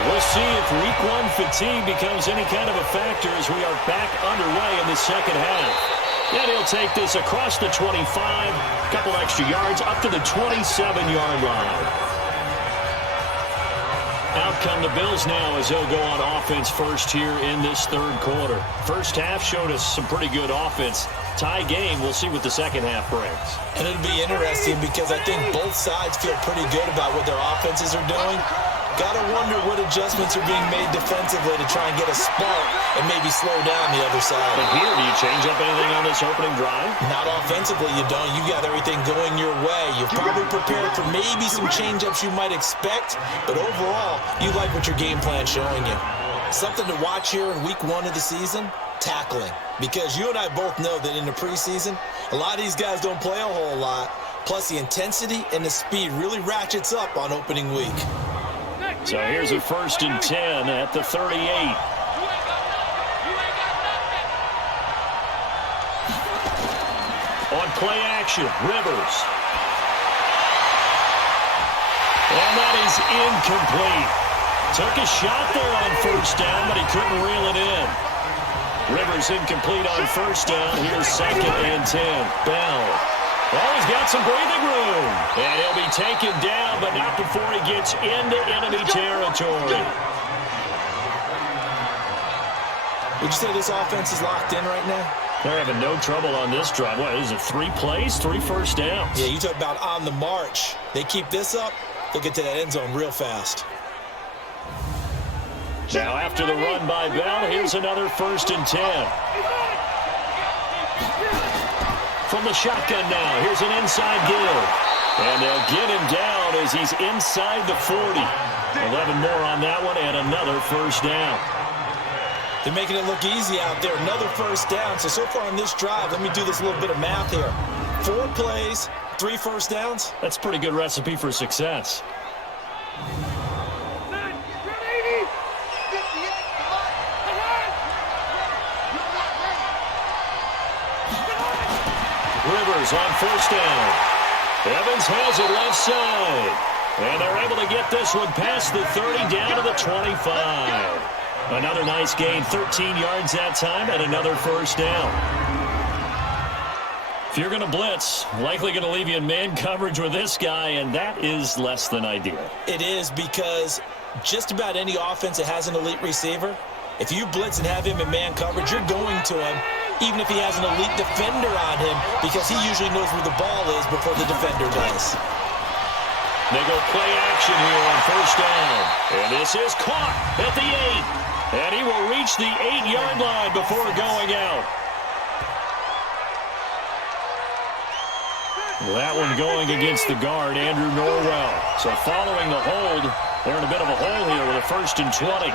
We'll see if Week 1 fatigue becomes any kind of a factor as we are back underway in the second half. And he'll take this across the 25, a couple extra yards, up to the 27-yard line. Out come the Bills now as they'll go on offense first here in this third quarter. First half showed us some pretty good offense. Tie game, we'll see what the second half brings. And it'll be interesting because I think both sides feel pretty good about what their offenses are doing. Gotta wonder what adjustments are being made defensively to try and get a spark and maybe slow down the other side. But here, do you change up anything on this opening drive? Not offensively, you don't. You got everything going your way. You've probably prepared for maybe some change-ups you might expect, but overall, you like what your game plan's showing you. Something to watch here in week 1 of the season, tackling. Because you and I both know that in the preseason, a lot of these guys don't play a whole lot. Plus, the intensity and the speed really ratchets up on opening week. So here's a 1st and 10 at the 38. On play action, Rivers. And that is incomplete. Took a shot there on first down, but he couldn't reel it in. Rivers incomplete on first down. Here's 2nd and 10. Bell. Oh, he's got some breathing room. And he'll be taken down, but not before he gets into enemy territory. Would you say this offense is locked in right now? They're having no trouble on this drive. What is it, 3 plays, 3 first downs? Yeah, you talk about on the march. They keep this up, they'll get to that end zone real fast. Now after the run by Bell, here's another 1st and 10. From the shotgun now, here's an inside give. And they'll get him down as he's inside the 40. 11 more on that one and another 1st down. They're making it look easy out there. Another 1st down. So far on this drive, let me do this little bit of math here. 4 plays, 3 1st downs. That's a pretty good recipe for success. Rivers on 1st down. Evans has it left side. And they're able to get this one past the 30 down to the 25. Another nice gain, 13 yards that time, and another 1st down. If you're going to blitz, likely going to leave you in man coverage with this guy, and that is less than ideal. It is, because just about any offense that has an elite receiver, if you blitz and have him in man coverage, you're going to him, even if he has an elite defender on him, because he usually knows where the ball is before the defender does. They go play action here on 1st down. And this is caught at the 8. And he will reach the 8-yard line before going out. That one going against the guard, Andrew Norwell. So following the hold, they're in a bit of a hole here with a 1st and 20.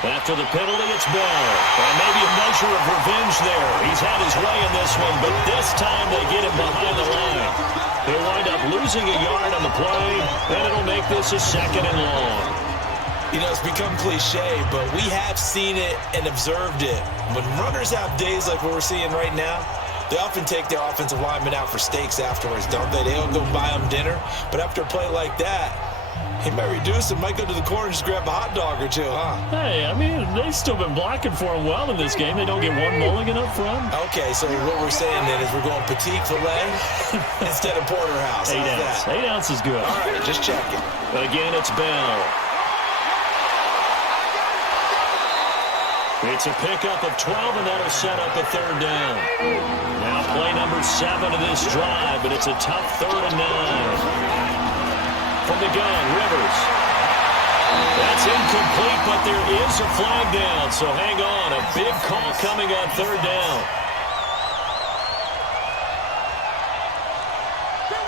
After the penalty, it's Bell. And maybe a measure of revenge there. He's had his way in this one, but this time they get him behind the line. He'll wind up losing a yard on the play, and it'll make this a 2nd and long. You know, it's become cliche, but we have seen it and observed it. When runners have days like what we're seeing right now, they often take their offensive linemen out for steaks afterwards, don't they? They'll go buy them dinner. But after a play like that, he might reduce and might go to the corner and just grab a hot dog or two, huh? Hey, I mean, they've still been blocking for him well in this game. They don't get one mulligan up front. Okay, so what we're saying then is we're going petite filet instead of porterhouse. 8 ounce. 8 ounce is good. All right, just checking. Again, it's Bell. It's a pickup of 12, and that'll set up a 3rd down. Now play number 7 of this drive, but it's a tough 3rd and 9. From the gun, Rivers. That's incomplete, but there is a flag down, so hang on. A big call coming on 3rd down.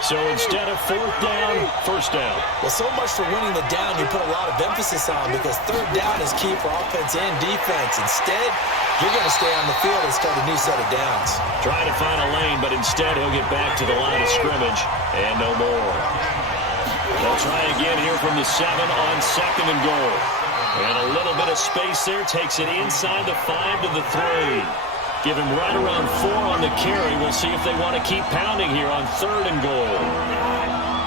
So instead of 4th down, 1st down. Well, so much for winning the down you put a lot of emphasis on, because 3rd down is key for offense and defense. Instead, you're going to stay on the field and start a new set of downs. Trying to find a lane, but instead he'll get back to the line of scrimmage and no more. They'll try again here from the 7 on 2nd and goal. And a little bit of space there takes it inside the 5 to the 3. Give him right around 4 on the carry. We'll see if they want to keep pounding here on 3rd and goal.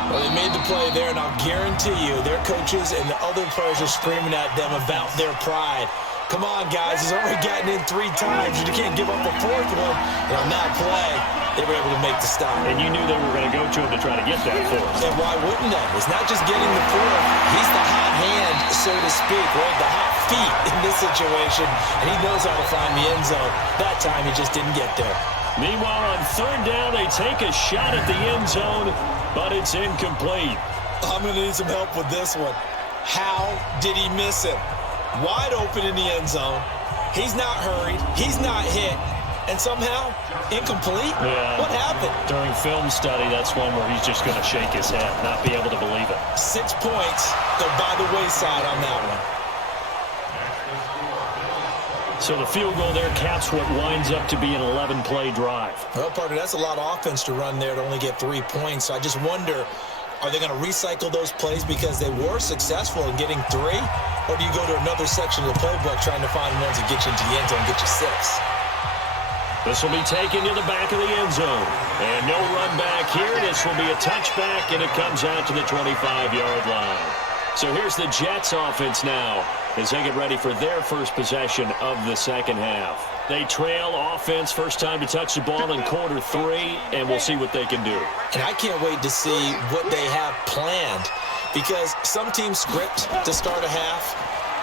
Well, they made the play there, and I'll guarantee you their coaches and the other players are screaming at them about their pride. Come on, guys. He's already gotten in 3 times. You can't give up a 4th one. And on that play, they were able to make the stop. And you knew they were going to go to him to try to get that 4th. And why wouldn't they? It's not just getting the 4th. He's the hot hand, so to speak, right? The hot feet in this situation. And he knows how to find the end zone. That time, he just didn't get there. Meanwhile, on 3rd down, they take a shot at the end zone, but it's incomplete. I'm going to need some help with this one. How did he miss him? Wide open in the end zone. He's not hurried. He's not hit. And somehow, incomplete? Yeah. What happened? During film study, that's one where he's just going to shake his head, not be able to believe it. 6 points go by the wayside on that one. So the field goal there caps what winds up to be an 11-play drive. Well, partner, that's a lot of offense to run there to only get 3 points. So I just wonder, are they going to recycle those plays because they were successful in getting 3? Or do you go to another section of the playbook trying to find ones that get you into the end zone and get you 6? This will be taken to the back of the end zone. And no run back here. This will be a touchback, and it comes out to the 25-yard line. So here's the Jets offense now as they get ready for their first possession of the 2nd half. They trail offense, first time to touch the ball in quarter 3, and we'll see what they can do. And I can't wait to see what they have planned, because some teams script to start a half.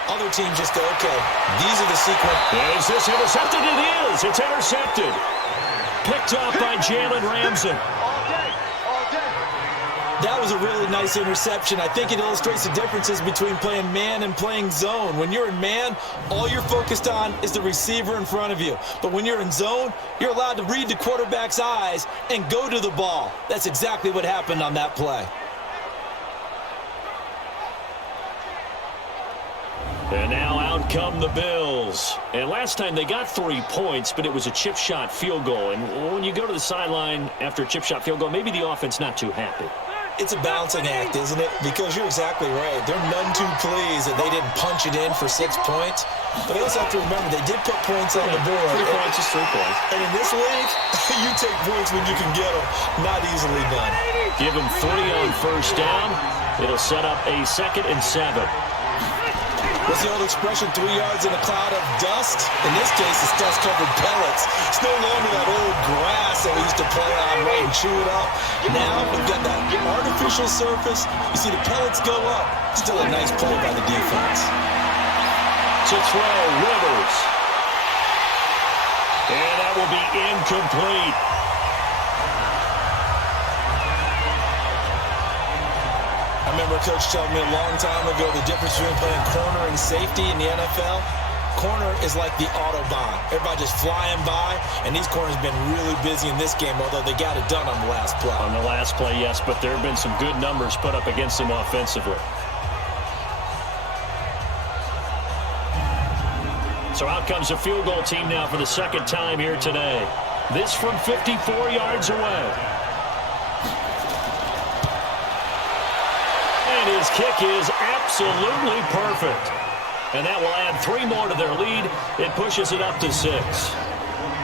Other teams just go, okay, these are the sequence. Is this intercepted? It is. It's intercepted. Picked up by Jalen Ramsey. That was a really nice interception. I think it illustrates the differences between playing man and playing zone. When you're in man, all you're focused on is the receiver in front of you. But when you're in zone, you're allowed to read the quarterback's eyes and go to the ball. That's exactly what happened on that play. And now out come the Bills. And last time they got 3 points, but it was a chip shot field goal. And when you go to the sideline after a chip shot field goal, maybe the offense not too happy. It's a balancing act, isn't it? Because you're exactly right. They're none too pleased that they didn't punch it in for 6 points. But they also have to remember they did put points on the board. 3 points is 3 points. And in this league, you take points when you can get them. Not easily done. Give them 3 on first down. It'll set up a 2nd and 7. What's the old expression, 3 yards in a cloud of dust? In this case, it's dust-covered pellets. It's no longer that old grass that we used to play on, right, and chew it up. Now, we've got that artificial surface. You see the pellets go up. Still a nice play by the defense. To throw, Rivers. And that will be incomplete. I remember a coach telling me a long time ago the difference between playing corner and safety in the NFL. Corner is like the Autobahn. Everybody just flying by, and these corners have been really busy in this game, although they got it done on the last play. On the last play, yes, but there have been some good numbers put up against them offensively. So out comes a field goal team now for the 2nd time here today. This from 54 yards away. And his kick is absolutely perfect. And that will add 3 more to their lead. It pushes it up to 6.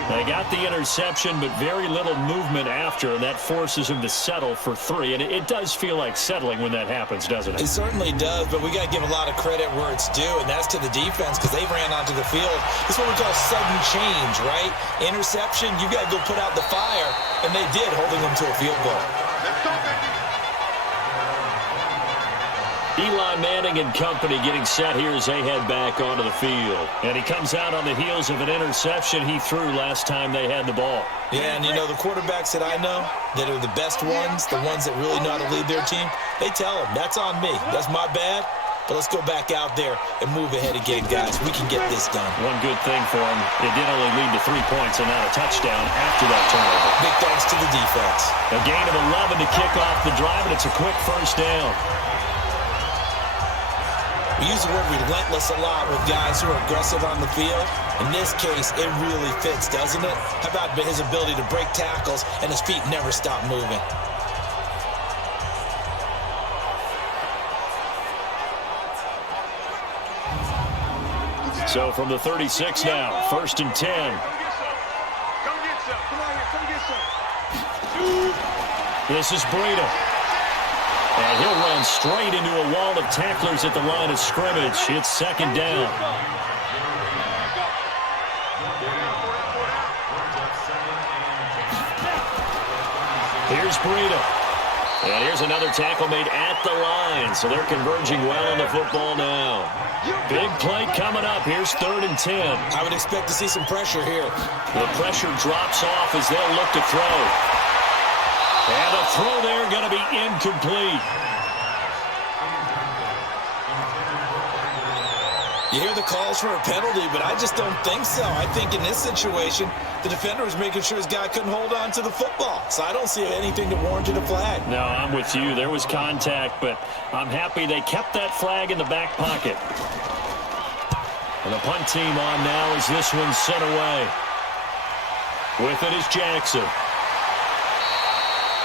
They got the interception, but very little movement after, and that forces him to settle for 3. And it does feel like settling when that happens, doesn't it? It certainly does, but we got to give a lot of credit where it's due, and that's to the defense because they ran onto the field. This is what we call sudden change, right? Interception, you got to go put out the fire, and they did, holding them to a field goal. Let's go, baby. Eli Manning and company getting set here as they head back onto the field. And he comes out on the heels of an interception he threw last time they had the ball. Yeah, and you know, the quarterbacks that I know that are the best ones, the ones that really know how to lead their team, they tell them, that's on me. That's my bad. But let's go back out there and move ahead again, guys. We can get this done. One good thing for him, it did only lead to 3 points and not a touchdown after that turnover. Big thanks to the defense. A gain of 11 to kick off the drive, and it's a quick first down. We use the word relentless a lot with guys who are aggressive on the field. In this case, it really fits, doesn't it? How about his ability to break tackles and his feet never stop moving? So from the 36 now, 1st and 10. Come get some. Come on here. Come get some. This is Breida. And he'll run straight into a wall of tacklers at the line of scrimmage. It's 2nd down. Here's Breida. And here's another tackle made at the line. So they're converging well on the football now. Big play coming up. Here's 3rd and 10. I would expect to see some pressure here. The pressure drops off as they'll look to throw. And a throw there going to be incomplete. You hear the calls for a penalty, but I just don't think so. I think in this situation, the defender was making sure his guy couldn't hold on to the football. So I don't see anything that warranted a flag. No, I'm with you. There was contact, but I'm happy they kept that flag in the back pocket. And the punt team on now as this one's sent away. With it is Jackson.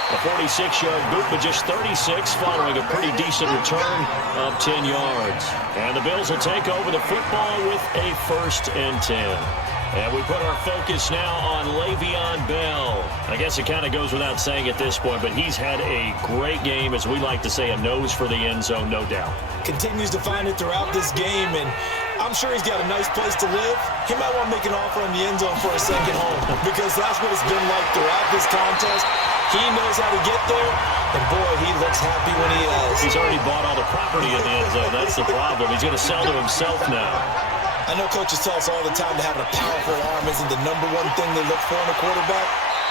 A 46-yard boot, but just 36 following a pretty decent return of 10 yards. And the Bills will take over the football with a 1st and 10. And we put our focus now on Le'Veon Bell. I guess it kind of goes without saying at this point, but he's had a great game, as we like to say, a nose for the end zone, no doubt. Continues to find it throughout this game, and I'm sure he's got a nice place to live. He might want to make an offer on the end zone for a second home, because that's what it's been like throughout this contest. He knows how to get there, and boy, he looks happy when he does. He's already bought all the property in the end zone. That's the problem. He's going to sell to himself now. I know coaches tell us all the time that having a powerful arm isn't the #1 thing they look for in a quarterback.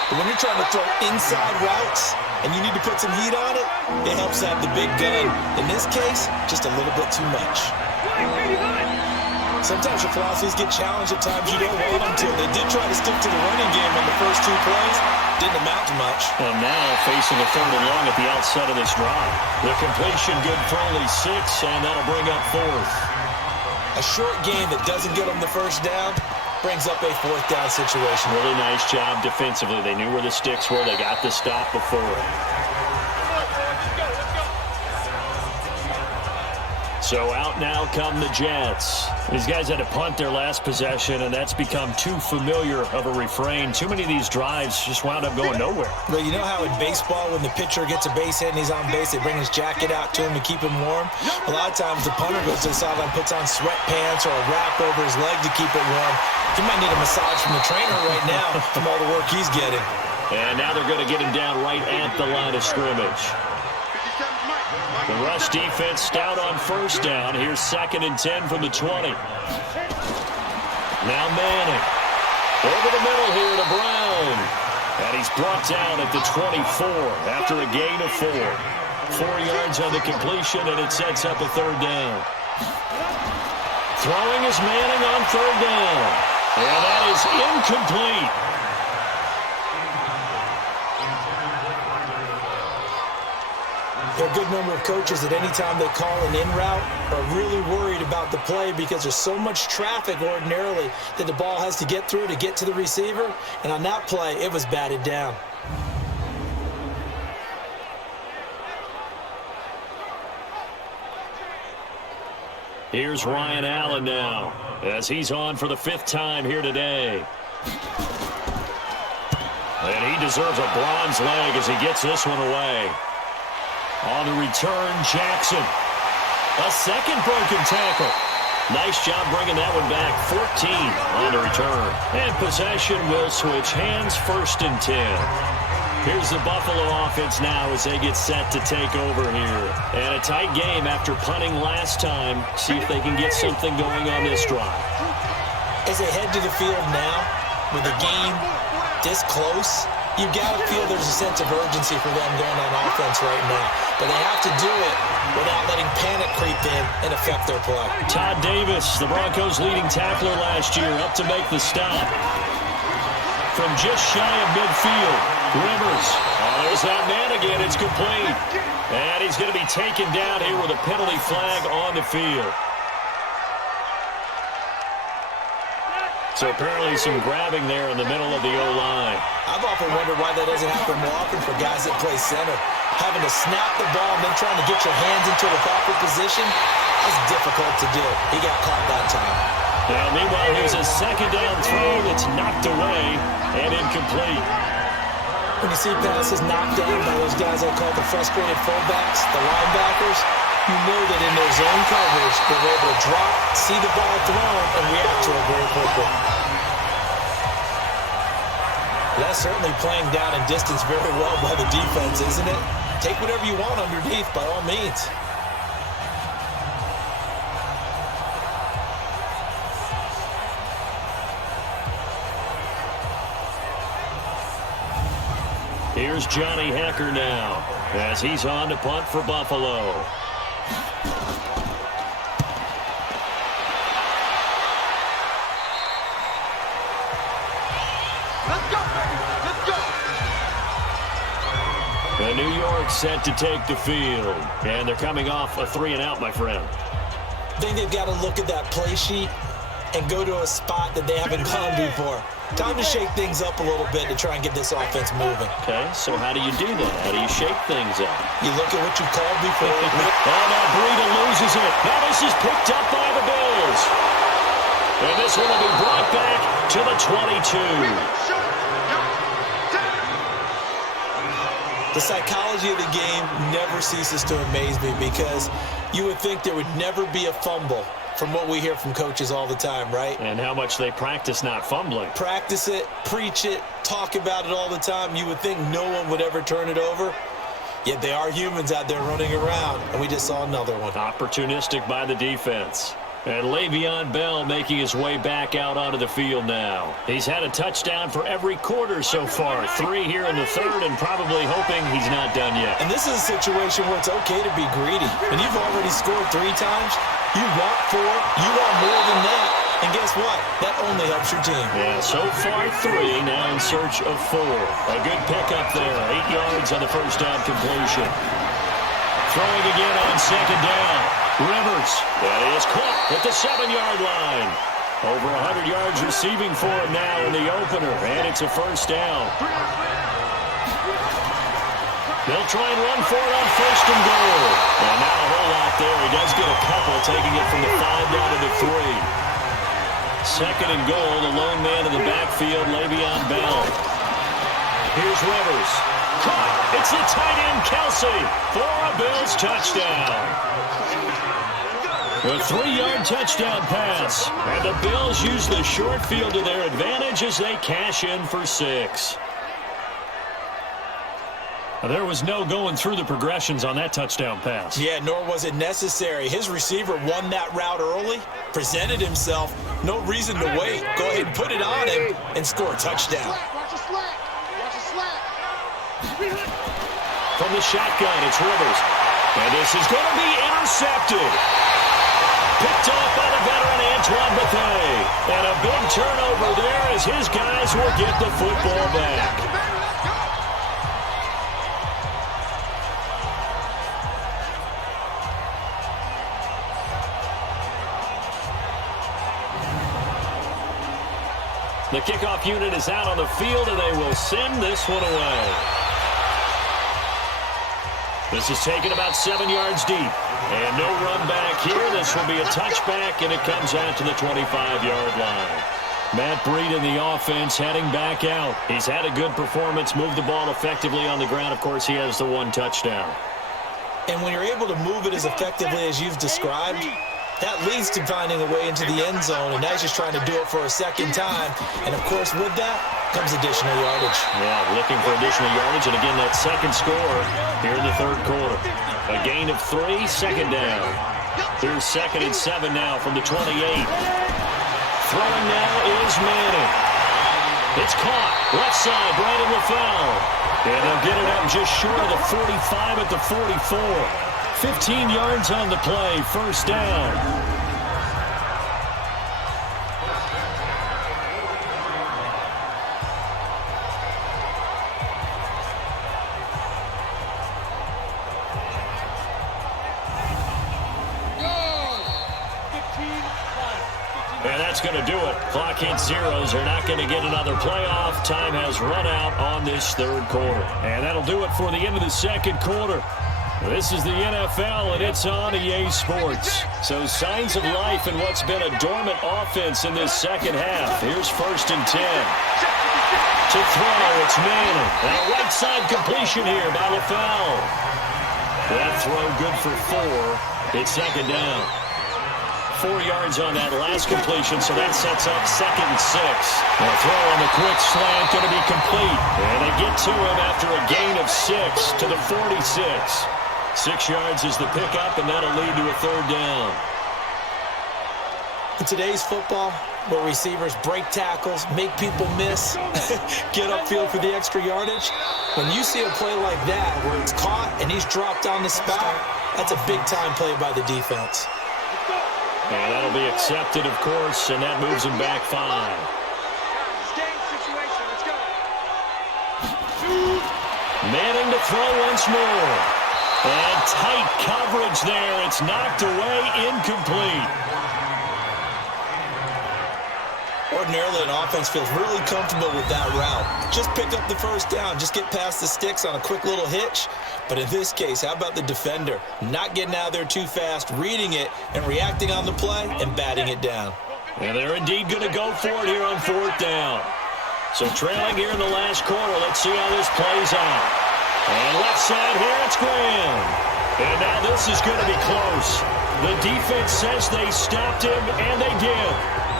But when you're trying to throw inside routes, and you need to put some heat on it, it helps to have the big gun. In this case, just a little bit too much. Sometimes your philosophies get challenged at times you don't want them to. They did try to stick to the running game on the first 2 plays. Didn't amount to much. And now facing a 3rd and long at the outset of this drive. The completion good for only 6, and that'll bring up 4th. A short game that doesn't get them the first down brings up a 4th down situation. Really nice job defensively. They knew where the sticks were. They got the stop before it. So out now come the Jets. These guys had to punt their last possession, and that's become too familiar of a refrain. Too many of these drives just wound up going nowhere. Well, you know how in baseball, when the pitcher gets a base hit and he's on base, they bring his jacket out to him to keep him warm? A lot of times the punter goes to the sideline, puts on sweatpants or a wrap over his leg to keep it warm. He might need a massage from the trainer right now from all the work he's getting. And now they're going to get him down right at the line of scrimmage. The rush defense stout on 1st down. Here's 2nd and 10 from the 20. Now Manning. Over the middle here to Brown. And he's brought down at the 24 after a gain of 4. 4 yards on the completion, and it sets up a 3rd down. Throwing is Manning on 3rd down. And that is incomplete. There are a good number of coaches that any time they call an in route are really worried about the play because there's so much traffic ordinarily that the ball has to get through to get to the receiver. And on that play, it was batted down. Here's Ryan Allen now as he's on for the 5th time here today. And he deserves a bronze leg as he gets this one away. On the return, Jackson. A 2nd broken tackle. Nice job bringing that one back. 14 on the return. And possession will switch hands, 1st and 10. Here's the Buffalo offense now as they get set to take over here. And a tight game after punting last time. See if they can get something going on this drive. As they head to the field now, with the game this close, you got to feel there's a sense of urgency for them going on offense right now. But they have to do it without letting panic creep in and affect their play. Todd Davis, the Broncos' leading tackler last year, up to make the stop. From just shy of midfield, Rivers. Oh, there's that man again. It's complete. And he's going to be taken down here with a penalty flag on the field. So apparently some grabbing there in the middle of the O-line. I've often wondered why that doesn't happen more often for guys that play center. Having to snap the ball and then trying to get your hands into the proper position is difficult to do. He got caught that time. Now, meanwhile, here's a 2nd down throw that's knocked away and incomplete. When you see passes knocked down by those guys I call the frustrated fullbacks, the linebackers, you know that in their zone coverage, they're able to drop, see the ball thrown, and react to it very quickly. That's certainly playing down and distance very well by the defense, isn't it? Take whatever you want underneath, by all means. Here's Johnny Hecker now as he's on to punt for Buffalo. And New York set to take the field. And they're coming off a 3-and-out, my friend. I think they've got to look at that play sheet and go to a spot that they haven't gone before. Time to shake things up a little bit to try and get this offense moving. Okay, so how do you do that? How do you shake things up? You look at what you called before. Oh, now Breida loses it. Now this is picked up by the Bills. And this one will be brought back to the 22. The psychology of the game never ceases to amaze me because you would think there would never be a fumble from what we hear from coaches all the time, right? And how much they practice not fumbling. Practice it, preach it, talk about it all the time. You would think no one would ever turn it over. Yet they are humans out there running around, and we just saw another one. Opportunistic by the defense. And Le'Veon Bell making his way back out onto the field now. He's had a touchdown for every quarter so far. 3 here in the third, and probably hoping he's not done yet. And this is a situation where it's okay to be greedy. And you've already scored 3 times. You want 4. You want more than that. And guess what? That only helps your team. Yeah, so far 3, now in search of 4. A good pickup there. 8 yards on the first down completion. Throwing again on second down. Rivers, that is caught at the 7-yard line. Over 100 yards receiving for him now in the opener, and it's a first down. They'll try and run for it on first and goal. And now a whole lot there. He does get a couple, taking it from the 5 down to the 3. Second and goal, the lone man in the backfield, Le'Veon Bell. Here's Rivers. Caught. It's the tight end, Kelsey, for a Bills touchdown. A 3-yard touchdown pass. And the Bills use the short field to their advantage as they cash in for 6. There was no going through the progressions on that touchdown pass. Yeah, nor was it necessary. His receiver won that route early, presented himself. No reason to wait. Go ahead and put it on him and score a touchdown. Watch a slack. Watch a slack. From the shotgun, it's Rivers. And this is going to be intercepted. Picked off by the veteran Antoine Bethea. And a big turnover there as his guys will get the football back. The kickoff unit is out on the field, and they will send this one away. This is taken about 7 yards deep. And no run back here. This will be a touchback, and it comes out to the 25-yard line. Matt Breed in the offense heading back out. He's had a good performance, moved the ball effectively on the ground. Of course, he has the 1 touchdown. And when you're able to move it as effectively as you've described, that leads to finding a way into the end zone, and now he's just trying to do it for a second time. And, of course, with that comes additional yardage. Yeah, looking for additional yardage, and again, that second score here in the third quarter. A gain of 3, second down. Here's 2nd and 7 now from the 28. Throwing now is Manning. It's caught. Left side, Brandon LaFell. And they'll get it up just short of the 45 at the 44. 15 yards on the play, first down. And that's going to do it. Clock hits zeros. They're not going to get another playoff. Time has run out on this third quarter. And that'll do it for the end of the second quarter. This is the NFL, and it's on EA Sports. So signs of life in what's been a dormant offense in this second half. Here's 1st and 10. To throw, it's Manning. And a right side completion here by LaFell. That throw good for 4. It's second down. 4 yards on that last completion, so that sets up 2nd and 6. The throw on the quick slant going to be complete. And they get to him after a gain of 6 to the 46. 6 yards is the pickup, and that'll lead to a third down. In today's football, where receivers break tackles, make people miss, get upfield for the extra yardage, when you see a play like that where it's caught and he's dropped on the spot, that's a big-time play by the defense. And that'll be accepted, of course, and that moves him back 5. Manning to throw once more. And tight coverage there. It's knocked away, incomplete. Ordinarily, an offense feels really comfortable with that route. Just pick up the first down. Just get past the sticks on a quick little hitch. But in this case, how about the defender? Not getting out there too fast, reading it, and reacting on the play and batting it down. And they're indeed going to go for it here on 4th down. So trailing here in the last quarter. Let's see how this plays out. And left side here, it's Graham. And now this is going to be close. The defense says they stopped him, and they did.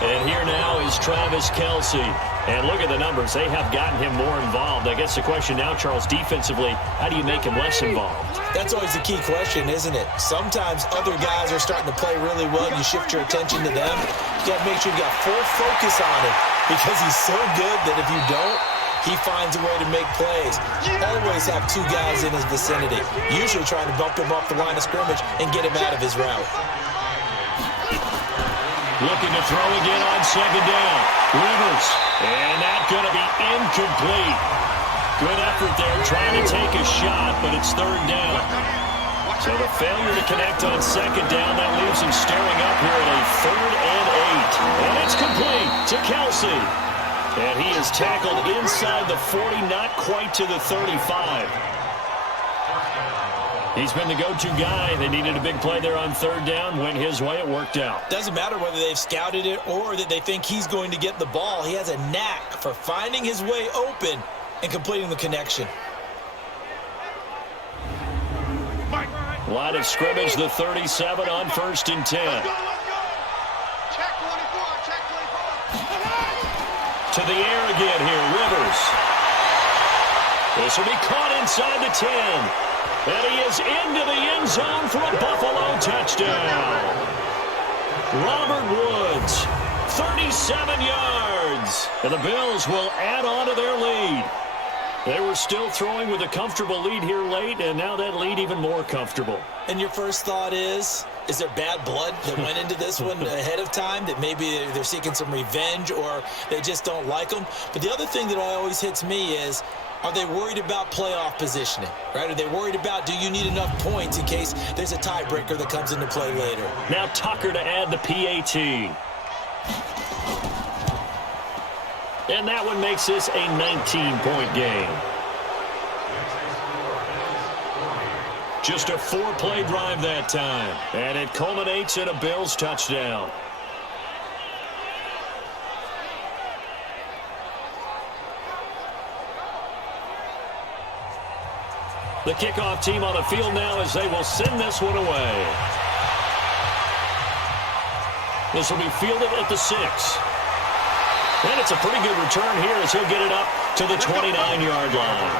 And here now is Travis Kelce. And look at the numbers. They have gotten him more involved. I guess the question now, Charles, defensively, how do you make him less involved? That's always the key question, isn't it? Sometimes other guys are starting to play really well, and you shift your attention to them. You got to make sure you got full focus on him because he's so good that if you don't, he finds a way to make plays. Always have two guys in his vicinity, usually trying to bump him off the line of scrimmage and get him out of his route. Looking to throw again on second down. Rivers. And that's going to be incomplete. Good effort there trying to take a shot, but it's third down. So the failure to connect on second down, that leaves him staring up here at a 3rd and 8. And it's complete to Kelce. And he is tackled inside the 40, not quite to the 35. He's been the go-to guy. They needed a big play there on third down. Went his way. It worked out. Doesn't matter whether they've scouted it or that they think he's going to get the ball. He has a knack for finding his way open and completing the connection. Line of scrimmage, the 37 on 1st and 10. Let's go. Check 24, check 24. To the air again here, Rivers. This will be caught inside the 10. And he is into the end zone for a Buffalo touchdown. Robert Woods, 37 yards. And the Bills will add on to their lead. They were still throwing with a comfortable lead here late, and now that lead even more comfortable. And your first thought is there bad blood that went into this one ahead of time, that maybe they're seeking some revenge or they just don't like them? But the other thing that always hits me is, are they worried about playoff positioning, right? Are they worried about, do you need enough points in case there's a tiebreaker that comes into play later? Now Tucker to add the PAT. And that one makes this a 19-point game. Just a 4-play drive that time. And it culminates in a Bills touchdown. The kickoff team on the field now as they will send this one away. This will be fielded at the 6. And it's a pretty good return here as he'll get it up to the 29-yard line.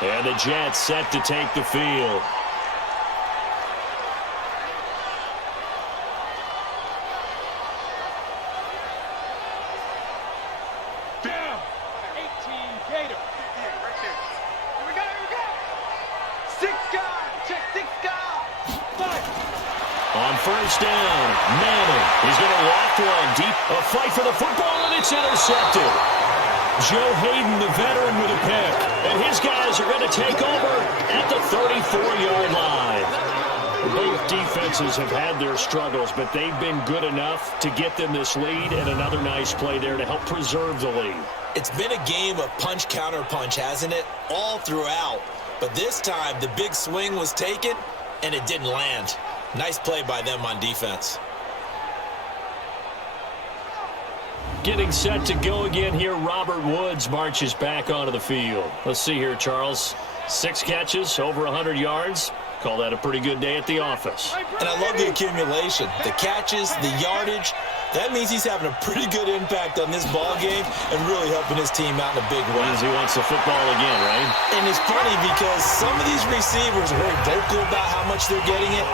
And the Jets set to take the field. Down. 18 Gator. Right there. Here we go. 6 guys. Check 6 guys. 5. On first down, Madden. He's going to loft one deep. A fight for the football, and it's intercepted. Joe Hayden, the veteran, with a pick. And his guys are going to take over at the 34-yard line. Both defenses have had their struggles, but they've been good enough to get them this lead, and another nice play there to help preserve the lead. It's been a game of punch-counter-punch, hasn't it? All throughout. But this time, the big swing was taken, and it didn't land. Nice play by them on defense. Getting set to go again here, Robert Woods marches back onto the field. Let's see here, Charles. 6 catches, over 100 yards. Call that a pretty good day at the office. And I love the accumulation. The catches, the yardage. That means he's having a pretty good impact on this ball game and really helping his team out in a big way. Means he wants the football again, right? And it's funny because some of these receivers are very vocal about how much they're getting it.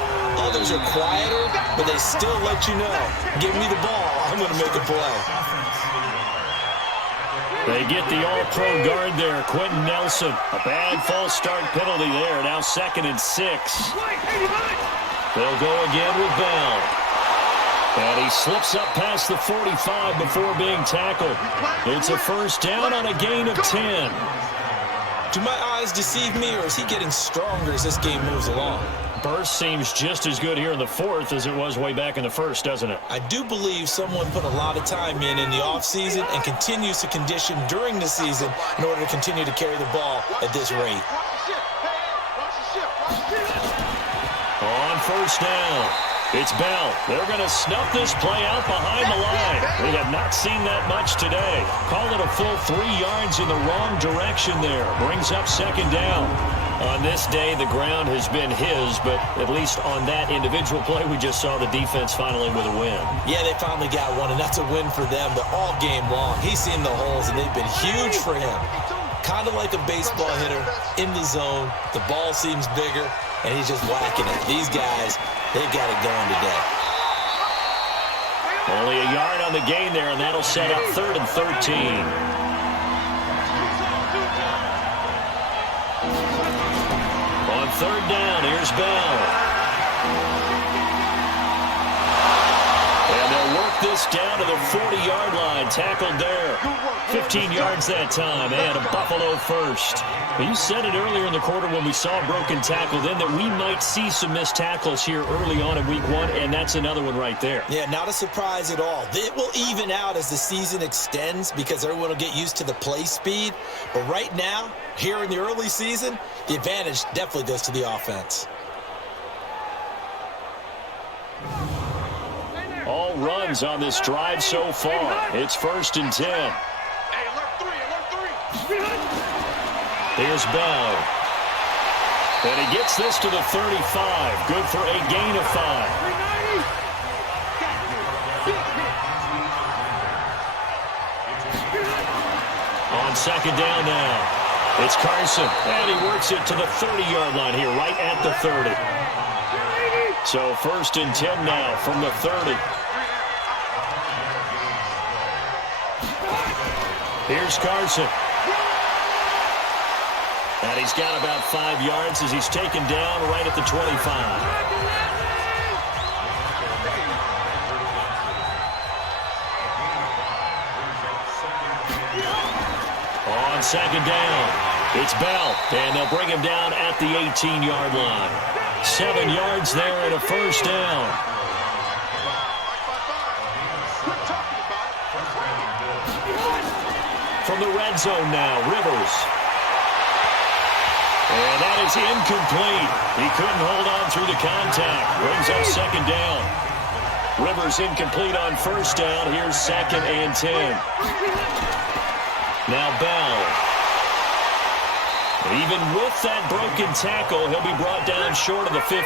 Others are quieter, but they still let you know, give me the ball, I'm going to make a play. They get the all-pro guard there, Quentin Nelson. A bad false start penalty there. Now 2nd and 6. They'll go again with Bell. And he slips up past the 45 before being tackled. It's a first down on a gain of 10. Do my eyes deceive me, or is he getting stronger as this game moves along? Burst seems just as good here in the 4th as it was way back in the 1st, doesn't it? I do believe someone put a lot of time in the offseason and continues to condition during the season in order to continue to carry the ball at this rate. On first down, It's Bell. They're going to snuff this play out behind the line. We have not seen that much today. Call it a full 3 yards in the wrong direction there. Brings up second down. On this day, the ground has been his, but at least on that individual play, we just saw the defense finally with a win. Yeah, they finally got one, and that's a win for them. But all game long, he's seen the holes, and they've been huge for him. Kind of like a baseball hitter in the zone. The ball seems bigger, and he's just whacking it. These guys, they've got it going today. Only a yard on the gain there, and that'll set up 3rd and 13. On 3rd down, here's Bell. And they'll work this down to the 40-yard line. Tackled there. 15 yards that time, and a Buffalo first. You said it earlier in the quarter when we saw a broken tackle then that we might see some missed tackles here early on in week 1, and that's another one right there. Yeah, not a surprise at all. It will even out as the season extends because everyone will get used to the play speed. But right now, here in the early season, the advantage definitely goes to the offense. All runs on this drive so far. It's 1st and 10. Hey, alert 3. Here's Bell. And he gets this to the 35. Good for a gain of 5. On 2nd down now. It's Carson. And he works it to the 30-yard line here, right at the 30. So 1st and 10 now from the 30. Here's Carson. And he's got about 5 yards as he's taken down right at the 25. On 2nd down, it's Bell. And they'll bring him down at the 18-yard line. 7 yards there and a 1st down. From the red zone now, Rivers. And that is incomplete. He couldn't hold on through the contact. Brings up 2nd down. Rivers incomplete on 1st down. Here's 2nd and 10. Now Bell. Even with that broken tackle, he'll be brought down short of the 15.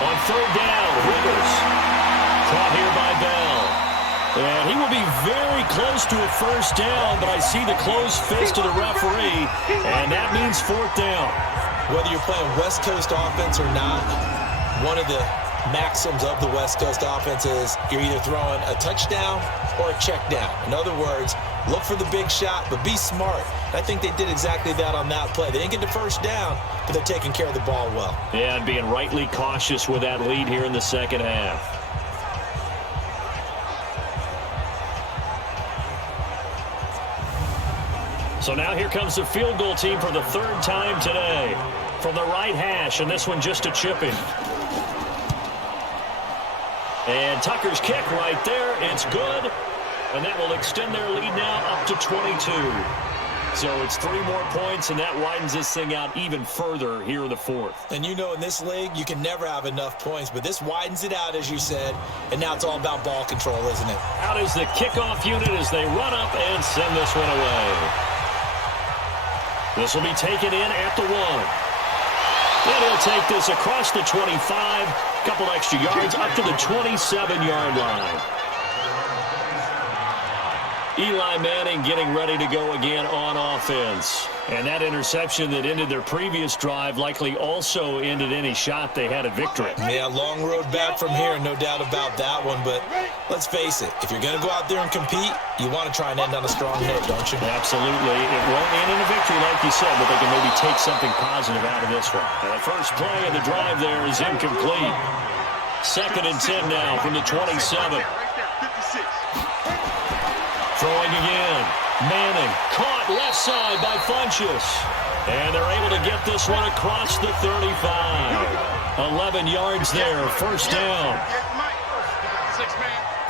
On 3rd down, Rivers. Caught here by Bell. And he will be very close to a 1st down, but I see the closed fist of the referee, and that means 4th down. Whether you're playing West Coast offense or not, one of the maxims of the West Coast offense is you're either throwing a touchdown or a check down. In other words, look for the big shot, but be smart. I think they did exactly that on that play. They didn't get the 1st down, but they're taking care of the ball well. Yeah, and being rightly cautious with that lead here in the 2nd half. So now here comes the field goal team for the 3rd time today. From the right hash, and this one just a chipping. And Tucker's kick right there. It's good. And that will extend their lead now up to 22. So it's 3 more points, and that widens this thing out even further here in the 4th. And you know in this league, you can never have enough points, but this widens it out, as you said, and now it's all about ball control, isn't it? Out is the kickoff unit as they run up and send this one away. This will be taken in at the 1. And he'll take this across the 25, a couple extra yards up to the 27-yard line. Eli Manning getting ready to go again on offense. And that interception that ended their previous drive likely also ended any shot they had at victory. Yeah, long road back from here, no doubt about that one. But let's face it, if you're going to go out there and compete, you want to try and end on a strong note, don't you? Absolutely. It won't end in a victory like you said, but they can maybe take something positive out of this one. And the first play of the drive there is incomplete. 2nd and 10 now from the 27. Throwing again. Manning caught left side by Funchess. And they're able to get this one across the 35. 11 yards there, 1st down.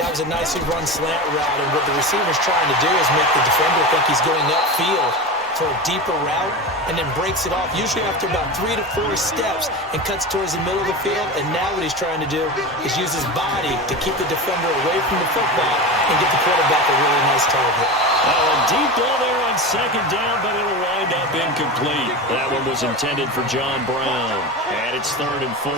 That was a nicely run slant route, and what the receiver's trying to do is make the defender think he's going upfield. for a deeper route and then breaks it off, usually after about 3 to 4 steps, and cuts towards the middle of the field. And now what he's trying to do is use his body to keep the defender away from the football and get the quarterback a really nice target. A deep ball there on second down, but it'll wind up incomplete. That one was intended for John Brown. And it's 3rd and 4.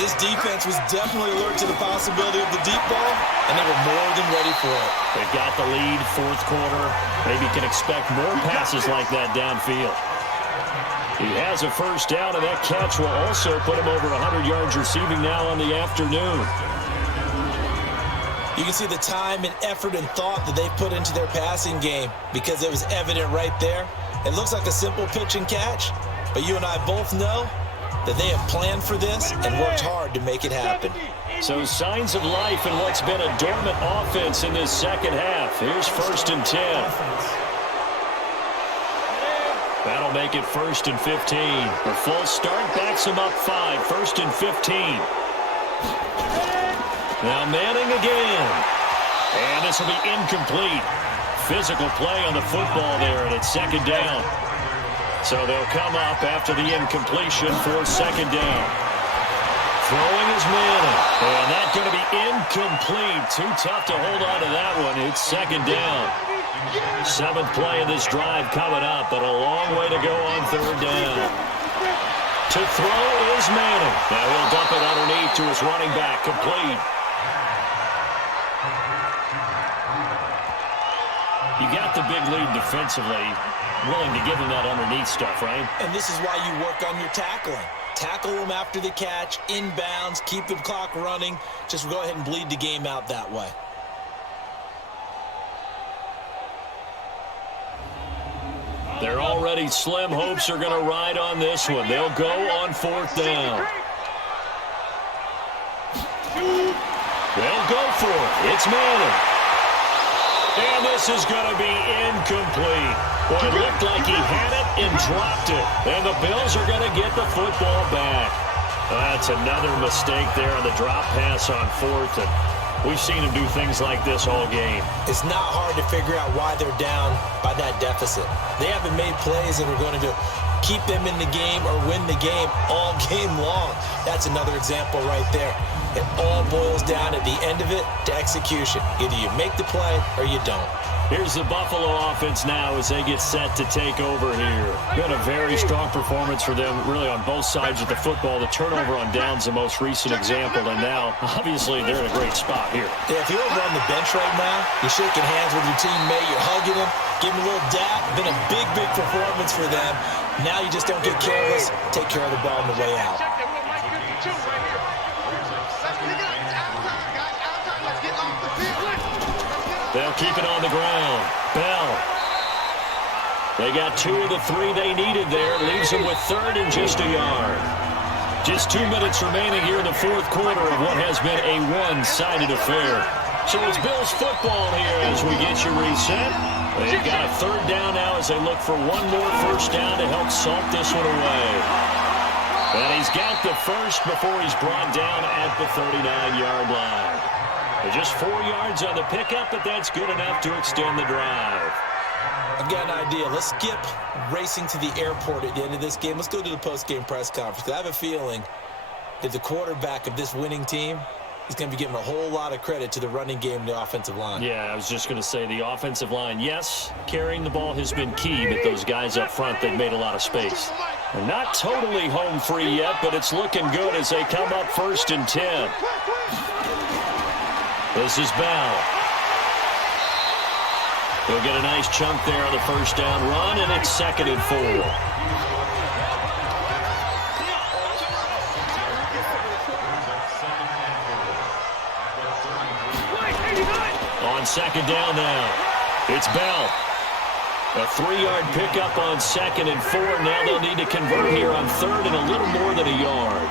This defense was definitely alert to the possibility of the deep ball, and they were more than ready for it. They've got the lead, 4th quarter. Maybe can expect more passes like that downfield. He has a first down, and that catch will also put him over 100 yards receiving now on the afternoon. You can see the time and effort and thought that they put into their passing game because it was evident right there. It looks like a simple pitch and catch, but you and I both know that they have planned for this and worked hard to make it happen. So signs of life in what's been a dormant offense in this second half. Here's 1st and 10. That'll make it 1st and 15. A full start backs him up 5. 1st and 15. Now Manning again. And this will be incomplete. Physical play on the football there, and it's 2nd down. So they'll come up after the incompletion for 2nd down. Throwing is Manning. And that's going to be incomplete. Too tough to hold on to that one. It's 2nd down. 7th play of this drive coming up, but a long way to go on 3rd down. To throw is Manning. Now he'll dump it underneath to his running back. Complete. You got the big lead defensively. Willing to give him that underneath stuff, right? And this is why you work on your tackling. Tackle him after the catch, inbounds, keep the clock running. Just go ahead and bleed the game out that way. They're already slim hopes are going to ride on this one. They'll go on 4th down. They'll go for it. It's Manning. And this is going to be incomplete. Well, it looked like he had it and dropped it. And the Bills are going to get the football back. That's another mistake there on the drop pass on 4th. And we've seen him do things like this all game. It's not hard to figure out why they're down by that deficit. They haven't made plays that are going to keep them in the game or win the game all game long. That's another example right there. It all boils down at the end of it to execution. Either you make the play or you don't. Here's the Buffalo offense now as they get set to take over here. Been a very strong performance for them, really on both sides of the football. The turnover on downs, the most recent example, and now, obviously, they're in a great spot here. Yeah, if you're over on the bench right now, you're shaking hands with your teammate, you're hugging him, giving him a little dap. Been a big, big performance for them. Now you just don't get careless. Take care of the ball on the way out. They'll keep it on the ground. Bell. They got 2 of the 3 they needed there. Leaves them with 3rd and just a yard. Just 2 minutes remaining here in the 4th quarter of what has been a one-sided affair. So it's Bills football here as we get you reset. They've got a 3rd down now as they look for one more first down to help salt this one away. And he's got the first before he's brought down at the 39-yard line. Just 4 yards on the pickup, but that's good enough to extend the drive. I've got an idea. Let's skip racing to the airport at the end of this game. Let's go to the post-game press conference. I have a feeling that the quarterback of this winning team is going to be giving a whole lot of credit to the running game and the offensive line. Yeah, I was just going to say the offensive line, yes, carrying the ball has been key, but those guys up front, they've made a lot of space. They're not totally home free yet, but it's looking good as they come up 1st and 10. This is Bell. He'll get a nice chunk there on the first down run, and it's 2nd and 4. On 2nd down now, it's Bell. A 3-yard pickup on 2nd and 4. Now they'll need to convert here on 3rd and a little more than a yard.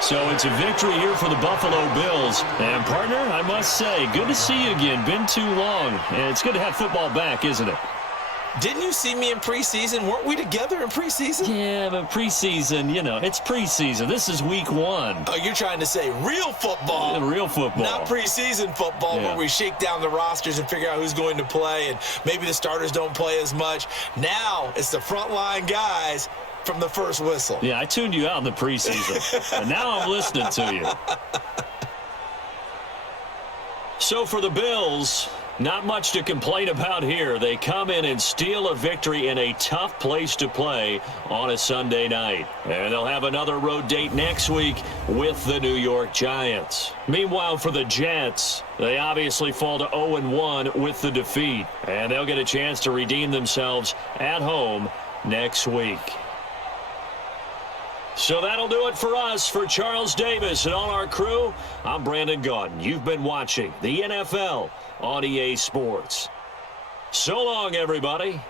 So it's a victory here for the Buffalo Bills. And, partner, I must say, good to see you again. Been too long. And it's good to have football back, isn't it? Didn't you see me in preseason? Weren't we together in preseason? Yeah, but preseason, it's preseason. This is week 1. Oh, you're trying to say real football. Real football. Not preseason football where we shake down the rosters and figure out who's going to play, and maybe the starters don't play as much. Now it's the frontline guys from the first whistle. Yeah, I tuned you out in the preseason, and now I'm listening to you. So for the Bills, not much to complain about here. They come in and steal a victory in a tough place to play on a Sunday night. And they'll have another road date next week with the New York Giants. Meanwhile, for the Jets, they obviously fall to 0-1 with the defeat. And they'll get a chance to redeem themselves at home next week. So that'll do it for us. For Charles Davis and all our crew, I'm Brandon Gaudin. You've been watching the NFL on EA Sports. So long, everybody.